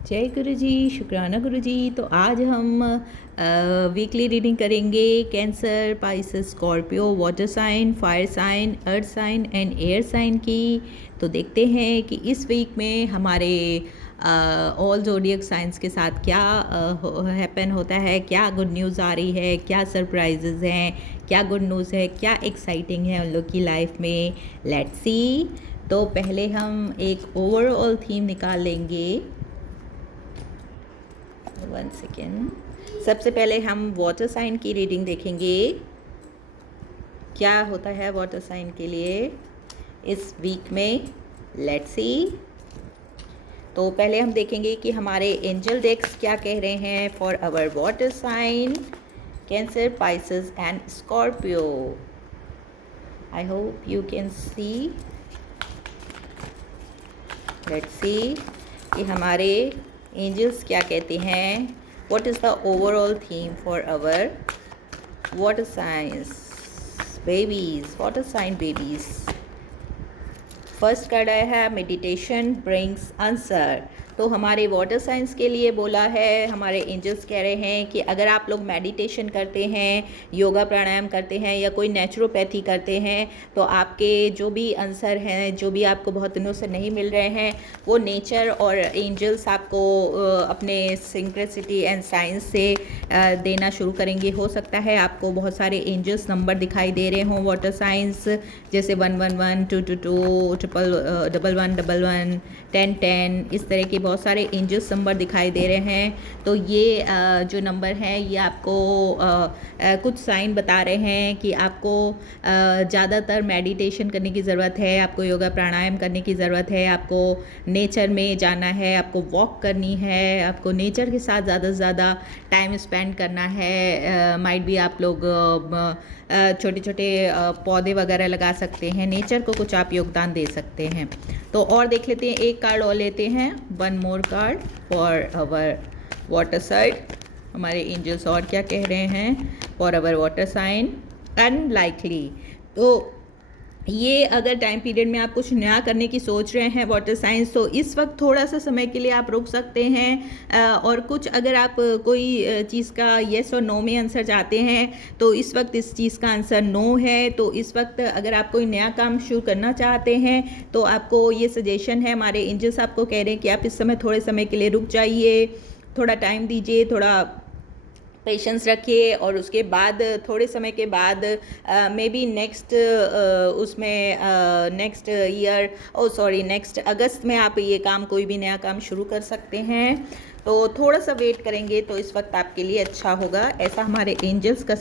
जय गुरु जी, शुक्राना गुरु जी। तो आज हम वीकली रीडिंग करेंगे Cancer, Pisces, Scorpio, water sign, fire sign, earth sign and air sign की। तो देखते हैं कि इस वीक में हमारे ऑल जोडियक साइंस के साथ क्या हैपन होता है, क्या गुड न्यूज़ आ रही है, क्या सरप्राइजेज़ हैं, क्या गुड न्यूज़ है, क्या एक्साइटिंग है उन लोग की लाइफ में। Let's see. तो पहले हम एक ओवरऑल थीम निकाल लेंगे। 1 सेकेंड। सबसे पहले हम वाटर साइन की रीडिंग देखेंगे, क्या होता है वाटर साइन के लिए इस वीक में। Let's see. तो पहले हम देखेंगे कि हमारे एंजल डेक्स क्या कह रहे हैं for our water sign, Cancer, Pisces and Scorpio. I hope you can see. Let's see कि हमारे एंजल्स क्या कहते हैं। What is the overall theme for our water signs babies, water sign babies. First card आया है meditation brings answer. तो हमारे water science के लिए बोला है, हमारे एंजल्स कह रहे हैं कि अगर आप लोग मेडिटेशन करते हैं, योगा प्राणायाम करते हैं या कोई नेचुरोपैथी करते हैं, तो आपके जो भी आंसर हैं, जो भी आपको बहुत दिनों से नहीं मिल रहे हैं, वो नेचर और एंजल्स आपको अपने सिंक्रेसिटी एंड साइंस से देना शुरू करेंगे। हो सकता है आपको बहुत सारे एंजल्स नंबर दिखाई दे रहे हों वाटर साइंस, जैसे 111, 222, 1111, 1010, इस तरह के बहुत सारे एंजल्स नंबर दिखाई दे रहे हैं। तो ये जो नंबर हैं ये आपको कुछ साइन बता रहे हैं कि आपको ज़्यादातर मेडिटेशन करने की ज़रूरत है, आपको योगा प्राणायाम करने की ज़रूरत है, आपको नेचर में जाना है, आपको वॉक करनी है, आपको नेचर के साथ ज़्यादा से ज़्यादा टाइम स्पेंड करना है। माइट भी आप लोग छोटे छोटे पौधे वगैरह लगा सकते हैं, नेचर को कुछ आप योगदान दे सकते हैं। तो और देख लेते हैं, एक कार्ड और लेते हैं, one more card for our water side. हमारे एंजल्स और क्या कह रहे हैं for our water sign. Unlikely, तो ये अगर टाइम पीरियड में आप कुछ नया करने की सोच रहे हैं वाटर साइंस, तो इस वक्त थोड़ा सा समय के लिए आप रुक सकते हैं। और कुछ अगर आप कोई चीज़ का येस और नो में आंसर चाहते हैं, तो इस वक्त इस चीज़ का आंसर नो है। तो इस वक्त अगर आप कोई नया काम शुरू करना चाहते हैं, तो आपको ये सजेशन है, हमारे एंजल्स आपको कह रहे हैं कि आप इस समय थोड़े समय के लिए रुक जाइए, थोड़ा टाइम दीजिए, थोड़ा पेशेंस रखिए। और उसके बाद थोड़े समय के बाद मे बी नेक्स्ट उसमें नेक्स्ट ईयर नेक्स्ट अगस्त में आप ये काम, कोई भी नया काम शुरू कर सकते हैं। तो थोड़ा सा वेट करेंगे तो इस वक्त आपके लिए अच्छा होगा, ऐसा हमारे एंजल्स का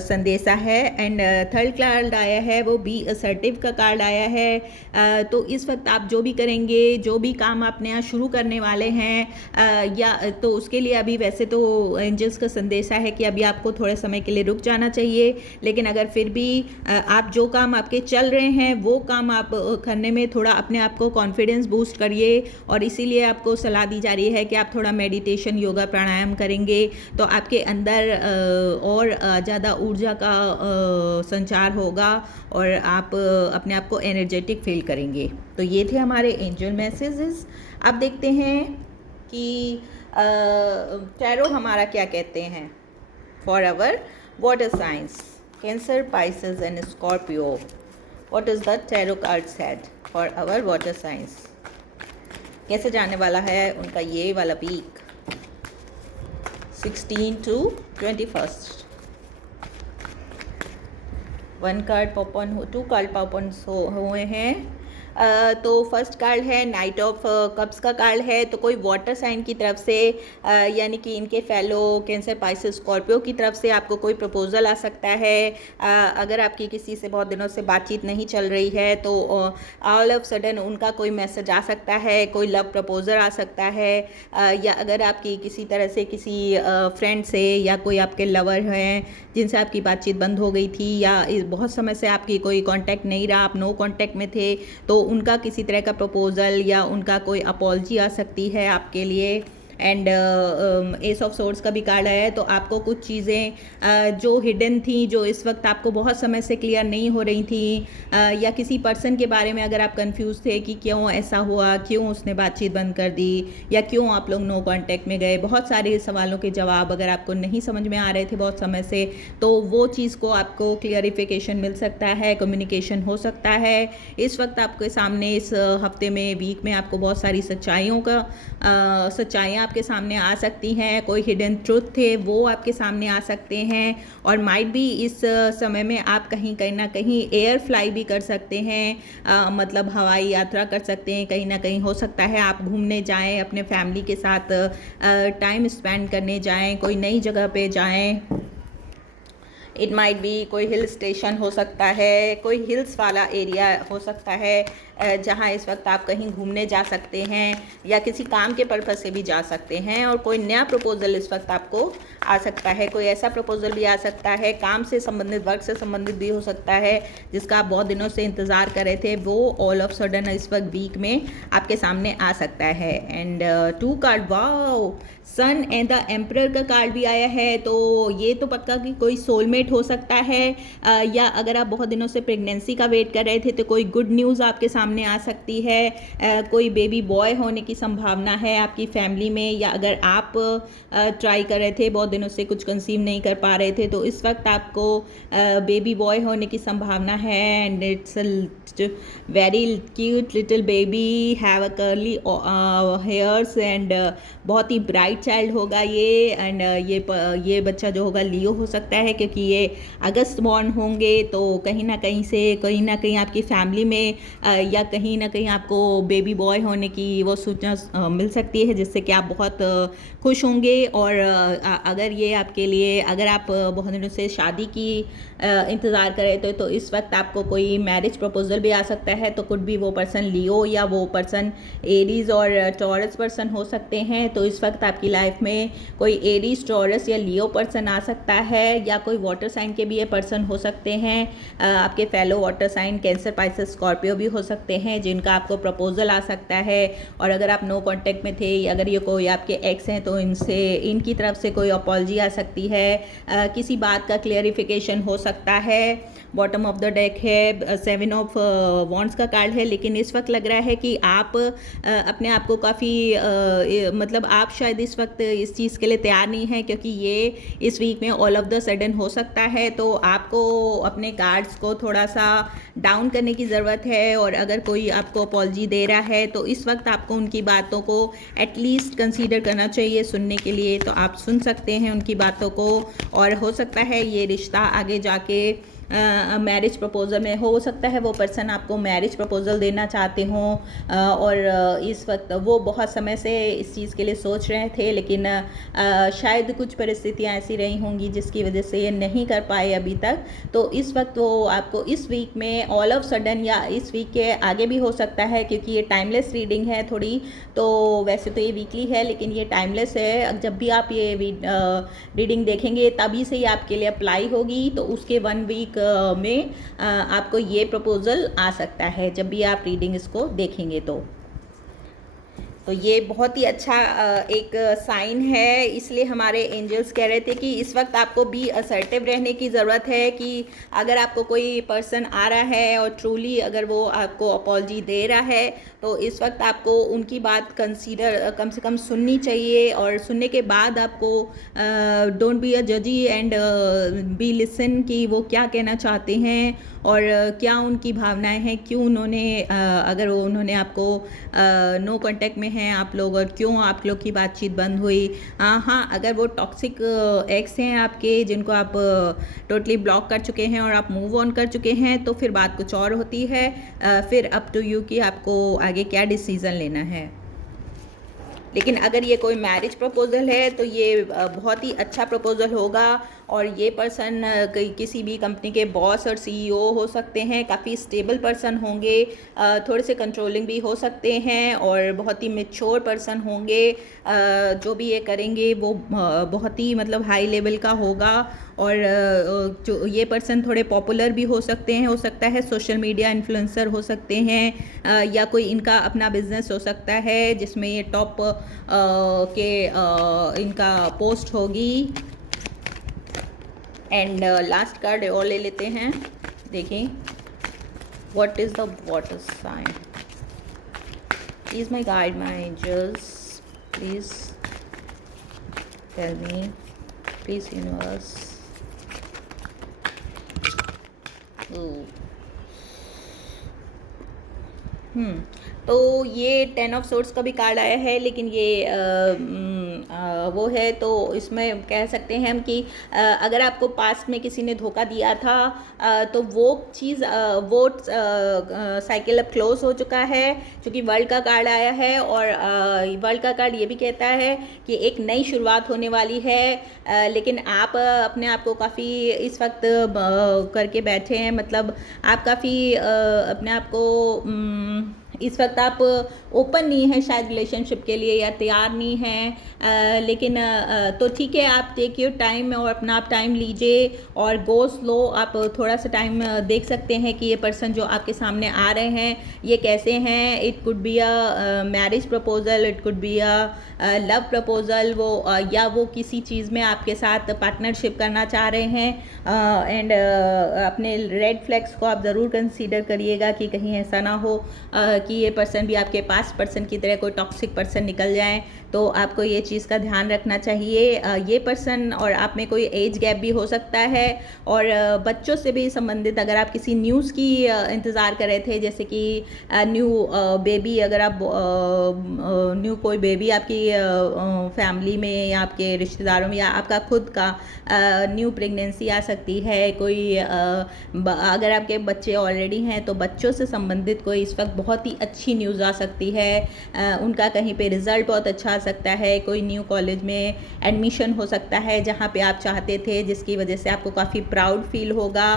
संदेशा है। एंड थर्ड कार्ड आया है वो बी असर्टिव का कार्ड आया है। तो इस वक्त आप जो भी करेंगे, जो भी काम आप नया शुरू करने वाले हैं, या तो उसके लिए अभी वैसे तो एंजल्स का संदेशा है कि अभी आपको थोड़े समय के लिए रुक जाना चाहिए, लेकिन अगर फिर भी आप जो काम आपके चल रहे हैं वो काम आप करने में थोड़ा अपने आप को कॉन्फिडेंस बूस्ट करिए। और इसीलिए आपको सलाह दी जा रही है कि आप थोड़ा मेडिटेशन, योगा प्राणायाम करेंगे तो आपके अंदर और ज़्यादा ऊर्जा का संचार होगा और आप अपने आप को एनर्जेटिक फील करेंगे। तो ये थे हमारे एंजल मैसेजेस। अब देखते हैं कि टैरो हमारा क्या कहते हैं for our water signs, Cancer, Pisces and Scorpio. What is the tarot card said for our water signs. कैसे जाने वाला है उनका ये वाला week 16 to 21। One card popping, two card popping हुए हैं। तो फर्स्ट कार्ड है नाइट ऑफ कप्स का कार्ड है। तो कोई वाटर साइन की तरफ से, यानी कि इनके फेलो कैंसर, पाइसेस, स्कॉर्पियो की तरफ से आपको कोई प्रपोजल आ सकता है। अगर आपकी किसी से बहुत दिनों से बातचीत नहीं चल रही है, तो ऑल ऑफ सडन उनका कोई मैसेज आ सकता है, कोई लव प्रपोजल आ सकता है। या अगर आपकी किसी तरह से किसी फ्रेंड से या कोई आपके लवर हैं जिनसे आपकी बातचीत बंद हो गई थी, या बहुत समय से आपकी कोई कांटेक्ट नहीं रहा, आप नो कांटेक्ट में थे, तो उनका किसी तरह का प्रपोजल या उनका कोई अपॉलजी आ सकती है आपके लिए। एंड एस ऑफ सोर्ड्स का भी कार्ड आया है। तो आपको कुछ चीज़ें जो हिडन थी, जो इस वक्त आपको बहुत समय से क्लियर नहीं हो रही थी, या किसी पर्सन के बारे में अगर आप कंफ्यूज थे कि क्यों ऐसा हुआ, क्यों उसने बातचीत बंद कर दी, या क्यों आप लोग नो कांटेक्ट में गए, बहुत सारे सवालों के जवाब अगर आपको नहीं समझ में आ रहे थे बहुत समय से, तो वो चीज़ को आपको क्लियरिफिकेशन मिल सकता है, कम्युनिकेशन हो सकता है। इस वक्त आपके सामने इस हफ्ते में, वीक में आपको बहुत सारी सच्चाइयाँ आपके सामने आ सकती हैं। कोई हिडन ट्रुथ थे वो आपके सामने आ सकते हैं। और माइट भी इस समय में आप कहीं ना कहीं एयर फ्लाई भी कर सकते हैं, मतलब हवाई यात्रा कर सकते हैं। कहीं ना कहीं हो सकता है आप घूमने जाएं, अपने फैमिली के साथ टाइम स्पेंड करने जाएं, कोई नई जगह पे जाएं। इट माइट बी कोई हिल स्टेशन हो सकता है, कोई हिल्स वाला एरिया हो सकता है जहाँ इस वक्त आप कहीं घूमने जा सकते हैं, या किसी काम के पर्पज़ से भी जा सकते हैं। और कोई नया प्रपोजल इस वक्त आपको आ सकता है, कोई ऐसा प्रपोजल भी आ सकता है, काम से संबंधित, वर्क से संबंधित भी हो सकता है, जिसका आप बहुत दिनों से इंतज़ार कर रहे थे, वो ऑल ऑफ सडन इस वक्त वीक में आपके सामने आ सकता है। And 2 card, wow, sun and the emperor का कार्ड भी आया है। तो ये तो पक्का कि कोई सोलमेट हो सकता है, या अगर आप बहुत दिनों से प्रेगनेंसी का वेट कर रहे थे तो कोई गुड न्यूज़ आपके सामने आ सकती है। कोई बेबी बॉय होने की संभावना है आपकी फैमिली में, या अगर आप ट्राई कर रहे थे, बहुत दिनों से कुछ कंसीव नहीं कर पा रहे थे, तो इस वक्त आपको बेबी बॉय होने की संभावना है। And it's very cute little baby, have a curly hairs, and बहुत ही ब्राइट चाइल्ड होगा ये। एंड ये बच्चा जो होगा लियो हो सकता है, क्योंकि ये अगस्त बॉर्न होंगे। तो कहीं ना कहीं आपकी फैमिली में या कहीं ना कहीं आपको बेबी बॉय होने की वो सूचना मिल सकती है, जिससे कि आप बहुत खुश होंगे। और अगर ये आपके लिए, अगर आप बहुत दिनों से शादी की इंतज़ार कर रहे थे, तो इस वक्त आपको कोई मैरिज प्रपोजल भी आ सकता है। तो कुछ भी वो पर्सन लियो, या वो पर्सन एरीज और टॉरस पर्सन हो सकते हैं। तो इस वक्त आपकी लाइफ में कोई एरीज, टॉरस या लियो पर्सन आ सकता है, या कोई वाटर साइन के भी ये पर्सन हो सकते हैं। आपके fellow water sign Cancer, Pisces, Scorpio भी हो सकते हैं, जिनका आपको प्रपोजल आ सकता है। और अगर आप नो कांटेक्ट में थे, अगर ये कोई आपके एक्स हैं, तो इनकी तरफ से कोई अपॉलजी आ सकती है, किसी बात का क्लियरिफिकेशन हो सकता है। बॉटम ऑफ द डेक है 7 ऑफ वॉन्ड्स का कार्ड है। लेकिन इस वक्त लग रहा है कि आप अपने आप को काफ़ी मतलब आप शायद इस वक्त इस चीज़ के लिए तैयार नहीं हैं, क्योंकि ये इस वीक में ऑल ऑफ द सडन हो सकता है। तो आपको अपने कार्ड्स को थोड़ा सा डाउन करने की ज़रूरत है। और अगर कोई आपको अपॉलजी दे रहा है, तो इस वक्त आपको उनकी बातों को एटलीस्ट कंसीडर करना चाहिए सुनने के लिए। तो आप सुन सकते हैं उनकी बातों को, और हो सकता है ये रिश्ता आगे जाके मैरिज प्रपोजल में हो सकता है। वो पर्सन आपको मैरिज प्रपोजल देना चाहते हों, और इस वक्त वो बहुत समय से इस चीज़ के लिए सोच रहे थे, लेकिन शायद कुछ परिस्थितियां ऐसी रही होंगी जिसकी वजह से ये नहीं कर पाए अभी तक। तो इस वक्त वो आपको इस वीक में ऑल ऑफ सडन, या इस वीक के आगे भी हो सकता है, क्योंकि ये टाइमलेस रीडिंग है थोड़ी। तो वैसे तो ये वीकली है, लेकिन ये टाइमलेस है। जब भी आप ये रीडिंग देखेंगे तभी से ये आपके लिए अप्लाई होगी। तो उसके 1 वीक में आपको ये प्रपोजल आ सकता है, जब भी आप रीडिंग इसको देखेंगे। तो ये बहुत ही अच्छा एक साइन है। इसलिए हमारे एंजल्स कह रहे थे कि इस वक्त आपको भी असर्टिव रहने की ज़रूरत है, कि अगर आपको कोई पर्सन आ रहा है और ट्रूली अगर वो आपको अपॉलजी दे रहा है, तो इस वक्त आपको उनकी बात कंसीडर कम से कम सुननी चाहिए। और सुनने के बाद आपको डोंट बी अ जजी, एंड बी लिसन कि वो क्या कहना चाहते हैं, और क्या उनकी भावनाएं हैं, क्यों उन्होंने अगर उन्होंने आपको नो कांटेक्ट में हैं आप लोग, और क्यों आप लोग की बातचीत बंद हुई। हाँ, अगर वो टॉक्सिक एक्स हैं आपके, जिनको आप टोटली ब्लॉक कर चुके हैं और आप मूव ऑन कर चुके हैं, तो फिर बात कुछ और होती है। फिर अप टू यू कि आपको आगे क्या डिसीज़न लेना है। लेकिन अगर ये कोई मैरिज प्रपोजल है, तो ये बहुत ही अच्छा प्रपोजल होगा। और ये पर्सन किसी भी कंपनी के बॉस और सीईओ हो सकते हैं, काफ़ी स्टेबल पर्सन होंगे, थोड़े से कंट्रोलिंग भी हो सकते हैं और बहुत ही मैच्योर पर्सन होंगे। जो भी ये करेंगे वो बहुत ही मतलब हाई लेवल का होगा। और जो ये पर्सन थोड़े पॉपुलर भी हो सकते हैं, हो सकता है सोशल मीडिया इन्फ्लुएंसर हो सकते हैं, या कोई इनका अपना बिजनेस हो सकता है जिसमें ये टॉप के इनका पोस्ट होगी। एंड लास्ट कार्ड और ले लेते हैं। देखें, what is the water sign. Please my guide, my angels, please tell me, please universe. तो ये 10 ऑफ सोर्ड्स का भी कार्ड आया है, लेकिन ये वो है, तो इसमें कह सकते हैं हम कि अगर आपको पास्ट में किसी ने धोखा दिया था, तो वो चीज़ वो साइकिल अब क्लोज हो चुका है, क्योंकि वर्ल्ड का कार्ड आया है। और वर्ल्ड का कार्ड ये भी कहता है कि एक नई शुरुआत होने वाली है, लेकिन आप अपने आप को काफ़ी इस वक्त करके बैठे हैं, मतलब आप काफ़ी अपने आप को इस वक्त आप ओपन नहीं है शायद रिलेशनशिप के लिए, या तैयार नहीं हैं, लेकिन तो ठीक है, आप टेक योर टाइम और अपना आप टाइम लीजिए और गो स्लो। आप थोड़ा सा टाइम देख सकते हैं कि ये पर्सन जो आपके सामने आ रहे हैं ये कैसे हैं। It could be a marriage proposal, it could be a love proposal, वो या वो किसी चीज़ में आपके साथ पार्टनरशिप करना चाह रहे हैं। एंड अपने रेड फ्लैग्स को आप ज़रूर कंसीडर करिएगा कि कहीं ऐसा ना हो कि ये पर्सन भी आपके पास्ट पर्सन की तरह कोई टॉक्सिक पर्सन निकल जाए। तो आपको ये चीज़ का ध्यान रखना चाहिए। ये पर्सन और आप में कोई एज गैप भी हो सकता है, और बच्चों से भी संबंधित अगर आप किसी न्यूज़ की इंतज़ार कर रहे थे, जैसे कि न्यू बेबी, अगर आप न्यू कोई बेबी आपकी फैमिली में या आपके रिश्तेदारों में या आपका खुद का न्यू प्रेगनेंसी आ सकती है। कोई अगर आपके बच्चे ऑलरेडी हैं तो बच्चों से संबंधित कोई इस वक्त बहुत ही अच्छी न्यूज़ आ सकती है। उनका कहीं पे रिज़ल्ट बहुत अच्छा आ सकता है, कोई न्यू कॉलेज में एडमिशन हो सकता है जहाँ पे आप चाहते थे, जिसकी वजह से आपको काफ़ी प्राउड फील होगा।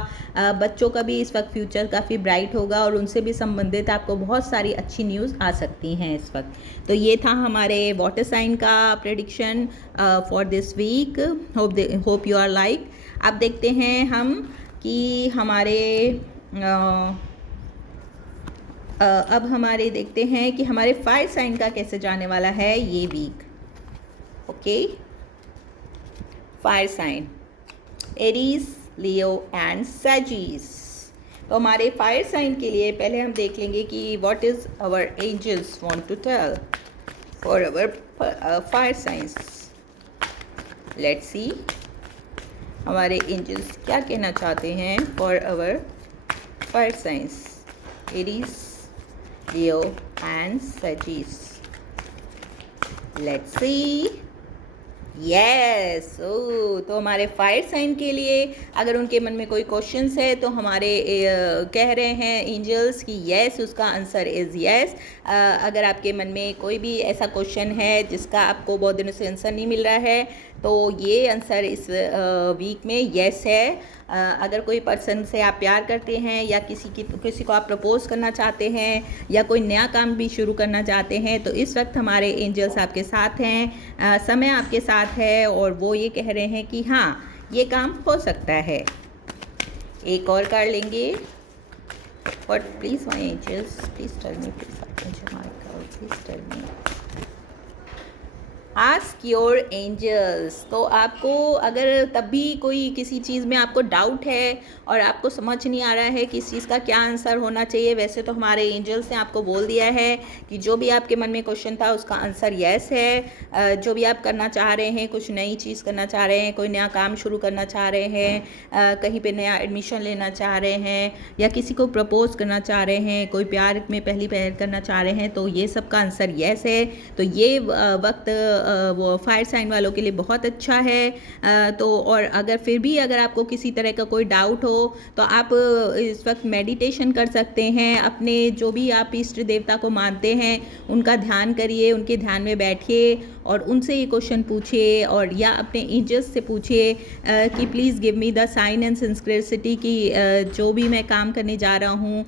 बच्चों का भी इस वक्त फ्यूचर काफ़ी ब्राइट होगा और उनसे भी संबंधित आपको बहुत सारी अच्छी न्यूज़ आ सकती हैं इस वक्त। तो ये था हमारे वाटर साइन का prediction for this week. Hope you are like. अब देखते हैं हम कि हमारे अब हमारे देखते हैं कि हमारे फायर साइन का कैसे जाने वाला है ये week. Okay, fire sign Aries, Leo and सैजिस। तो हमारे फायर साइन के लिए पहले हम देख लेंगे कि what is our angels want to tell for our fire signs. Let's see हमारे एंजल्स क्या कहना चाहते हैं for our fire signs, Aries, Leo and Sagittarius. Let's see. Yes. तो हमारे फायर साइन के लिए अगर उनके मन में कोई क्वेश्चंस है तो हमारे कह रहे हैं एंजल्स कि यस, उसका आंसर इज़ यस। अगर आपके मन में कोई भी ऐसा क्वेश्चन है जिसका आपको बहुत दिनों से आंसर नहीं मिल रहा है, तो ये आंसर इस वीक में यस है। अगर कोई पर्सन से आप प्यार करते हैं या किसी को आप प्रपोज करना चाहते हैं या कोई नया काम भी शुरू करना चाहते हैं, तो इस वक्त हमारे एंजल्स आपके साथ हैं, समय आपके साथ है, और वो ये कह रहे हैं कि हाँ, ये काम हो सकता है। एक और कार्ड लेंगे। But please my angels, please tell me, please tell me, ask your angels. तो आपको अगर तब भी कोई किसी चीज़ में आपको डाउट है और आपको समझ नहीं आ रहा है कि इस चीज़ का क्या आंसर होना चाहिए, वैसे तो हमारे एंजल्स ने आपको बोल दिया है कि जो भी आपके मन में क्वेश्चन था उसका आंसर यस है। जो भी आप करना चाह रहे हैं, कुछ नई चीज़ करना चाह रहे हैं, कोई नया काम शुरू करना चाह रहे हैं, कहीं पे नया एडमिशन लेना चाह रहे हैं, या किसी को प्रपोज करना चाह रहे हैं, कोई प्यार में पहली पहल करना चाह रहे हैं, तो ये सब का आंसर यस है। तो ये वक्त वो फायर साइन वालों के लिए बहुत अच्छा है। तो और अगर फिर भी अगर आपको किसी तरह का कोई डाउट हो तो आप इस वक्त मेडिटेशन कर सकते हैं। अपने जो भी आप इष्ट देवता को मानते हैं उनका ध्यान करिए, उनके ध्यान में बैठिए और उनसे ये क्वेश्चन पूछिए, और या अपने एंजल्स से पूछिए कि please give me the sign and synchronicity की जो भी मैं काम करने जा रहा हूँ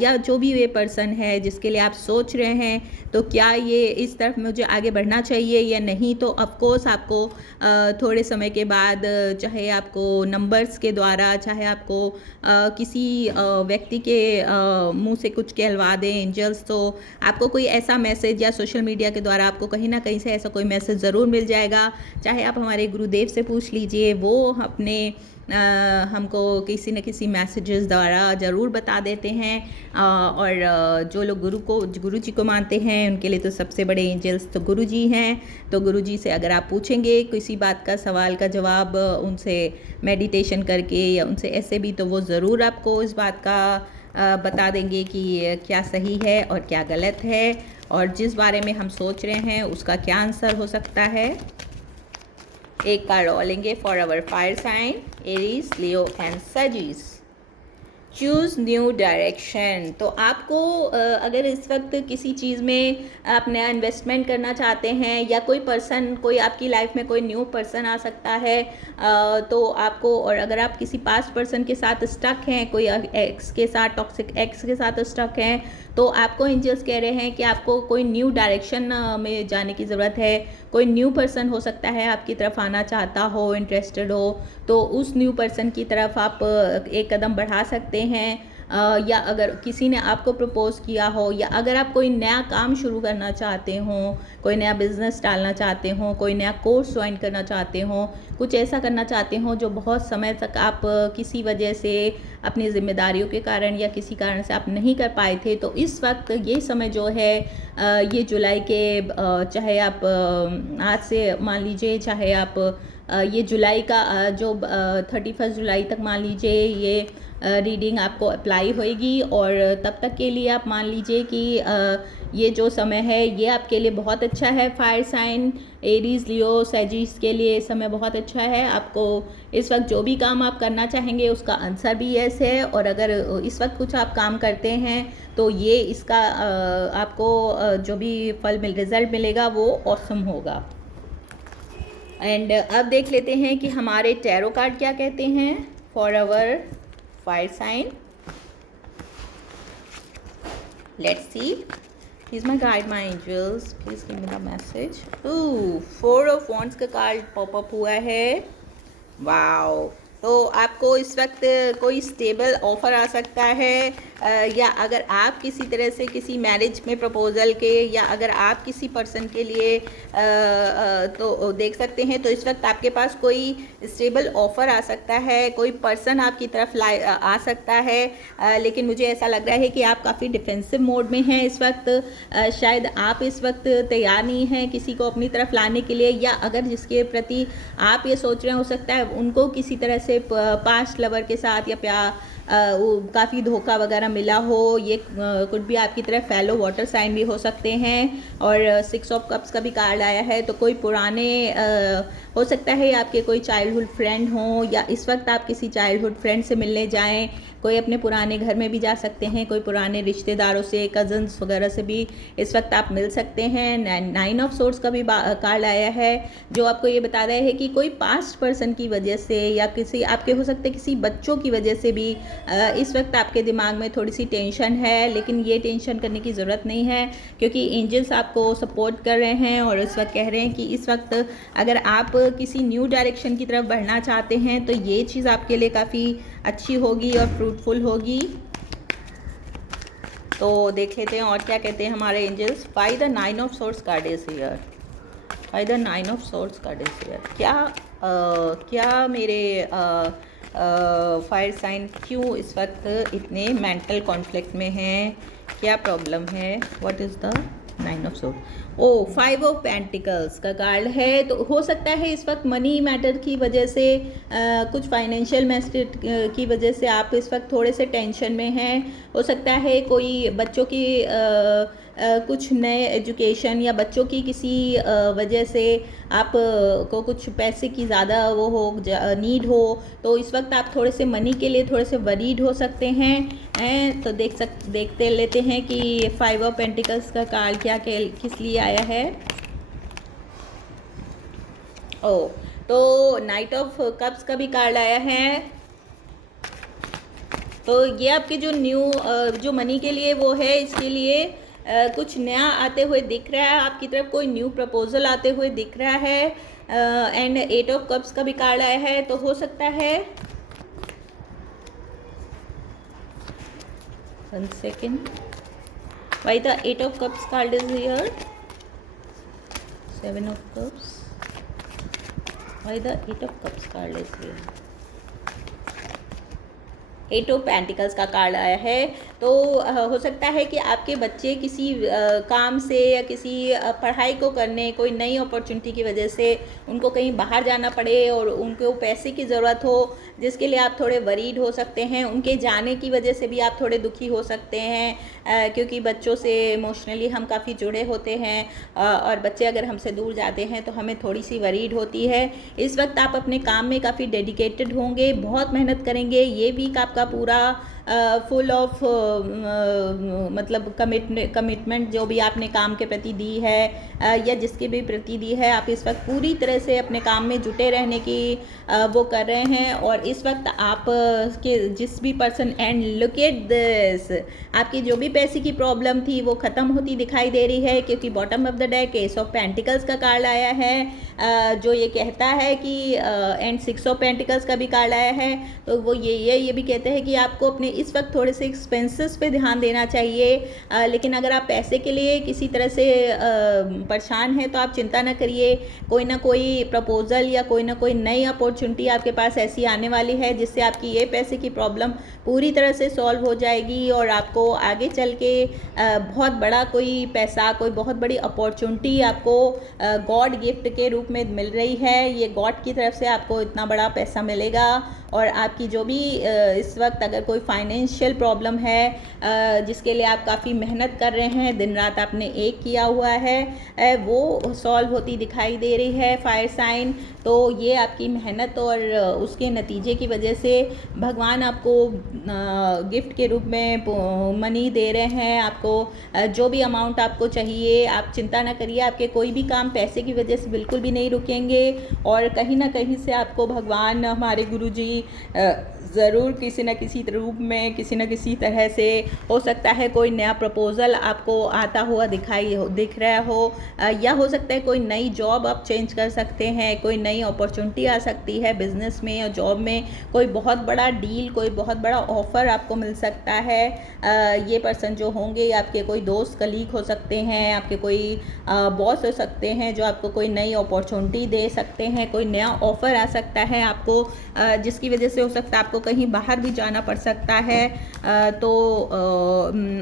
या जो भी ये पर्सन है जिसके लिए आप सोच रहे हैं, तो क्या ये इस तरफ मुझे आगे बढ़ना चाहिए या नहीं। तो ऑफकोर्स आपको थोड़े समय के बाद, चाहे आपको नंबर्स के द्वारा, चाहे आपको किसी व्यक्ति के मुंह से कुछ कहलवा दें एंजल्स, तो आपको कोई ऐसा मैसेज या सोशल मीडिया के द्वारा आपको कहीं ना कहीं से ऐसा कोई मैसेज ज़रूर मिल जाएगा। चाहे आप हमारे गुरुदेव से पूछ लीजिए, वो अपने हमको किसी न किसी मैसेजेस द्वारा ज़रूर बता देते हैं। और जो लोग गुरु जी को मानते हैं उनके लिए तो सबसे बड़े एंजल्स तो गुरु जी हैं। तो गुरु जी से अगर आप पूछेंगे किसी बात का, सवाल का जवाब उनसे मेडिटेशन करके या उनसे ऐसे भी, तो वो ज़रूर आपको इस बात का बता देंगे कि क्या सही है और क्या गलत है, और जिस बारे में हम सोच रहे हैं उसका क्या आंसर हो सकता है। एक कार्ड और लेंगे for our fire sign Aries, Leo and सजिस। Choose new direction. तो आपको अगर इस वक्त किसी चीज़ में आप नया इन्वेस्टमेंट करना चाहते हैं, या कोई पर्सन, कोई आपकी लाइफ में कोई न्यू पर्सन आ सकता है, तो आपको, और अगर आप किसी पास्ट पर्सन के साथ स्टक हैं, कोई एक्स के साथ, टॉक्सिक एक्स के साथ स्टक हैं, तो आपको एंजल्स कह रहे हैं कि आपको कोई न्यू डायरेक्शन में जाने की ज़रूरत है। कोई न्यू पर्सन हो सकता है आपकी तरफ आना चाहता हो, इंटरेस्टेड हो, तो उस न्यू पर्सन की तरफ आप एक कदम बढ़ा सकते हैं। या अगर किसी ने आपको प्रपोज किया हो, या अगर आप कोई नया काम शुरू करना चाहते हो, कोई नया बिजनेस डालना चाहते हो, कोई नया कोर्स ज्वाइन करना चाहते हो, कुछ ऐसा करना चाहते हो जो बहुत समय तक आप किसी वजह से अपनी जिम्मेदारियों के कारण या किसी कारण से आप नहीं कर पाए थे, तो इस वक्त ये समय जो है, ये जुलाई के, चाहे आप आज से मान लीजिए, चाहे आप ये जुलाई का जो 31 जुलाई तक मान लीजिए ये रीडिंग आपको अप्लाई होएगी, और तब तक के लिए आप मान लीजिए कि ये जो समय है ये आपके लिए बहुत अच्छा है। फायर साइन एरीज, लियो, सैजिस के लिए समय बहुत अच्छा है। आपको इस वक्त जो भी काम आप करना चाहेंगे उसका आंसर भी यस है, और अगर इस वक्त कुछ आप काम करते हैं तो ये इसका आपको जो भी रिजल्ट मिलेगा वो ऑसम होगा। एंड अब देख लेते हैं कि हमारे टैरो कार्ड क्या कहते हैं for our fire sign. Let's see, please my guide my angels, please give me the message. Oh, 4 of wands का कार्ड पॉप अप हुआ है। वाओ, तो आपको इस वक्त कोई स्टेबल ऑफ़र आ सकता है, या अगर आप किसी तरह से किसी मैरिज में प्रपोज़ल के, या अगर आप किसी पर्सन के लिए तो देख सकते हैं, तो इस वक्त आपके पास कोई स्टेबल ऑफ़र आ सकता है, कोई पर्सन आपकी तरफ आ सकता है। लेकिन मुझे ऐसा लग रहा है कि आप काफ़ी डिफेंसिव मोड में हैं इस वक्त। शायद आप इस वक्त तैयार नहीं हैं किसी को अपनी तरफ लाने के लिए, या अगर जिसके प्रति आप ये सोच रहे हैं, हो सकता है उनको किसी तरह से पास्ट लवर के साथ या प्यार काफ़ी धोखा वगैरह मिला हो। ये कुछ भी आपकी तरफ फेलो वाटर साइन भी हो सकते हैं। और 6 ऑफ कप्स का भी कार्ड आया है, तो कोई पुराने हो सकता है आपके कोई चाइल्डहुड फ्रेंड हों, या इस वक्त आप किसी चाइल्डहुड फ्रेंड से मिलने जाएं। कोई अपने पुराने घर में भी जा सकते हैं, कोई पुराने रिश्तेदारों से, कज़न्स वगैरह से भी इस वक्त आप मिल सकते हैं। 9 ऑफ सोर्ड्स का भी कार्ड आया है, जो आपको ये बता रहा है कि कोई पास्ट पर्सन की वजह से, या किसी आपके हो सकते किसी बच्चों की वजह से भी इस वक्त आपके दिमाग में थोड़ी सी टेंशन है। लेकिन ये टेंशन करने की ज़रूरत नहीं है, क्योंकि एंजल्स आपको सपोर्ट कर रहे हैं, और इस वक्त कह रहे हैं कि इस वक्त अगर आप किसी न्यू डायरेक्शन की तरफ बढ़ना चाहते हैं, तो ये चीज़ आपके लिए काफ़ी अच्छी होगी और फ्रूटफुल होगी। तो देख लेते हैं और क्या कहते हैं हमारे angels. By the 9 of swords card is here, by the 9 of swords card is here. क्या मेरे फायर साइन क्यों इस वक्त इतने मेंटल कॉन्फ्लिक्ट में हैं, क्या प्रॉब्लम है, what is the 9 of sword. 5 of pentacles का कार्ड है, तो हो सकता है इस वक्त मनी मैटर की वजह से, कुछ फाइनेंशियल मैटर की वजह से आप इस वक्त थोड़े से टेंशन में हैं। हो सकता है कोई बच्चों की कुछ नए एजुकेशन या बच्चों की किसी वजह से आप को कुछ पैसे की ज़्यादा वो हो नीड हो, तो इस वक्त आप थोड़े से मनी के लिए थोड़े से वरीड हो सकते हैं। तो देखते लेते हैं कि 5 ऑफ पेंटिकल्स का कार्ड क्या किस लिए आया है। तो नाइट ऑफ कप्स का भी कार्ड आया है। तो ये आपके जो जो मनी के लिए वो है, इसके लिए कुछ नया आते हुए दिख रहा है, आपकी तरफ कोई न्यू प्रपोजल आते हुए दिख रहा है। एंड 8 ऑफ कप्स का भी कार्ड आया है, तो हो सकता है 1 second, why the 8 of cups card is here, 7 of cups, why the 8 of cups card is here, 8 of pentacles का कार्ड आया है। तो हो सकता है कि आपके बच्चे किसी काम से या किसी पढ़ाई को करने, कोई नई अपॉर्चुनिटी की वजह से उनको कहीं बाहर जाना पड़े और उनको पैसे की ज़रूरत हो, जिसके लिए आप थोड़े वरीड हो सकते हैं। उनके जाने की वजह से भी आप थोड़े दुखी हो सकते हैं, क्योंकि बच्चों से इमोशनली हम काफ़ी जुड़े होते हैं, और बच्चे अगर हमसे दूर जाते हैं तो हमें थोड़ी सी वरीड होती है। इस वक्त आप अपने काम में काफ़ी डेडिकेटेड होंगे, बहुत मेहनत करेंगे। ये वीक आपका पूरा फुल ऑफ मतलब कमिटमेंट जो भी आपने काम के प्रति दी है, या जिसके भी प्रति दी है, आप इस वक्त पूरी तरह से अपने काम में जुटे रहने की वो कर रहे हैं। और इस वक्त आप के जिस भी person, and look at this, आपकी जो भी पैसे की प्रॉब्लम थी वो ख़त्म होती दिखाई दे रही है, क्योंकि bottom of the deck S of pentacles का कार्ड आया है, जो ये कहता है कि एंड 6 ऑफ पेंटिकल्स का भी कार्ड आया है। तो वो ये भी कहते हैं कि आपको अपने इस वक्त थोड़े से एक्सपेंसेस पे ध्यान देना चाहिए। लेकिन अगर आप पैसे के लिए किसी तरह से परेशान हैं तो आप चिंता ना करिए, कोई ना कोई प्रपोजल या कोई ना कोई नई अपॉर्चुनिटी आपके पास ऐसी आने वाली है जिससे आपकी ये पैसे की प्रॉब्लम पूरी तरह से सॉल्व हो जाएगी, और आपको आगे चल के बहुत बड़ा कोई पैसा, कोई बहुत बड़ी अपॉर्चुनिटी आपको गॉड गिफ्ट के रूप में मिल रही है। ये गॉड की तरफ से आपको इतना बड़ा पैसा मिलेगा, और आपकी जो भी इस वक्त अगर कोई फाइनेंशियल प्रॉब्लम है जिसके लिए आप काफ़ी मेहनत कर रहे हैं, दिन रात आपने एक किया हुआ है, वो सॉल्व होती दिखाई दे रही है फायर साइन। तो ये आपकी मेहनत और उसके नतीजे की वजह से भगवान आपको गिफ्ट के रूप में मनी दे रहे हैं। आपको जो भी अमाउंट आपको चाहिए, आप चिंता ना करिए, आपके कोई भी काम पैसे की वजह से बिल्कुल भी नहीं रुकेंगे, और कहीं ना कहीं से आपको भगवान, हमारे गुरुजी ज़रूर किसी न किसी रूप में, किसी न किसी तरह से, हो सकता है कोई नया प्रपोज़ल आपको आता हुआ दिख रहा हो, या हो सकता है कोई नई जॉब आप चेंज कर सकते हैं, कोई नई अपॉर्चुनिटी आ सकती है बिज़नेस में या जॉब में, कोई बहुत बड़ा डील, कोई बहुत बड़ा ऑफ़र आपको मिल सकता है। ये पर्सन जो होंगे आपके कोई दोस्त, कलीग हो सकते हैं, आपके कोई बॉस हो सकते हैं जो आपको कोई नई अपॉर्चुनिटी दे सकते हैं, कोई नया ऑफ़र आ सकता है आपको, जिसकी वजह से हो सकता है आपको कहीं बाहर भी जाना पड़ सकता है। तो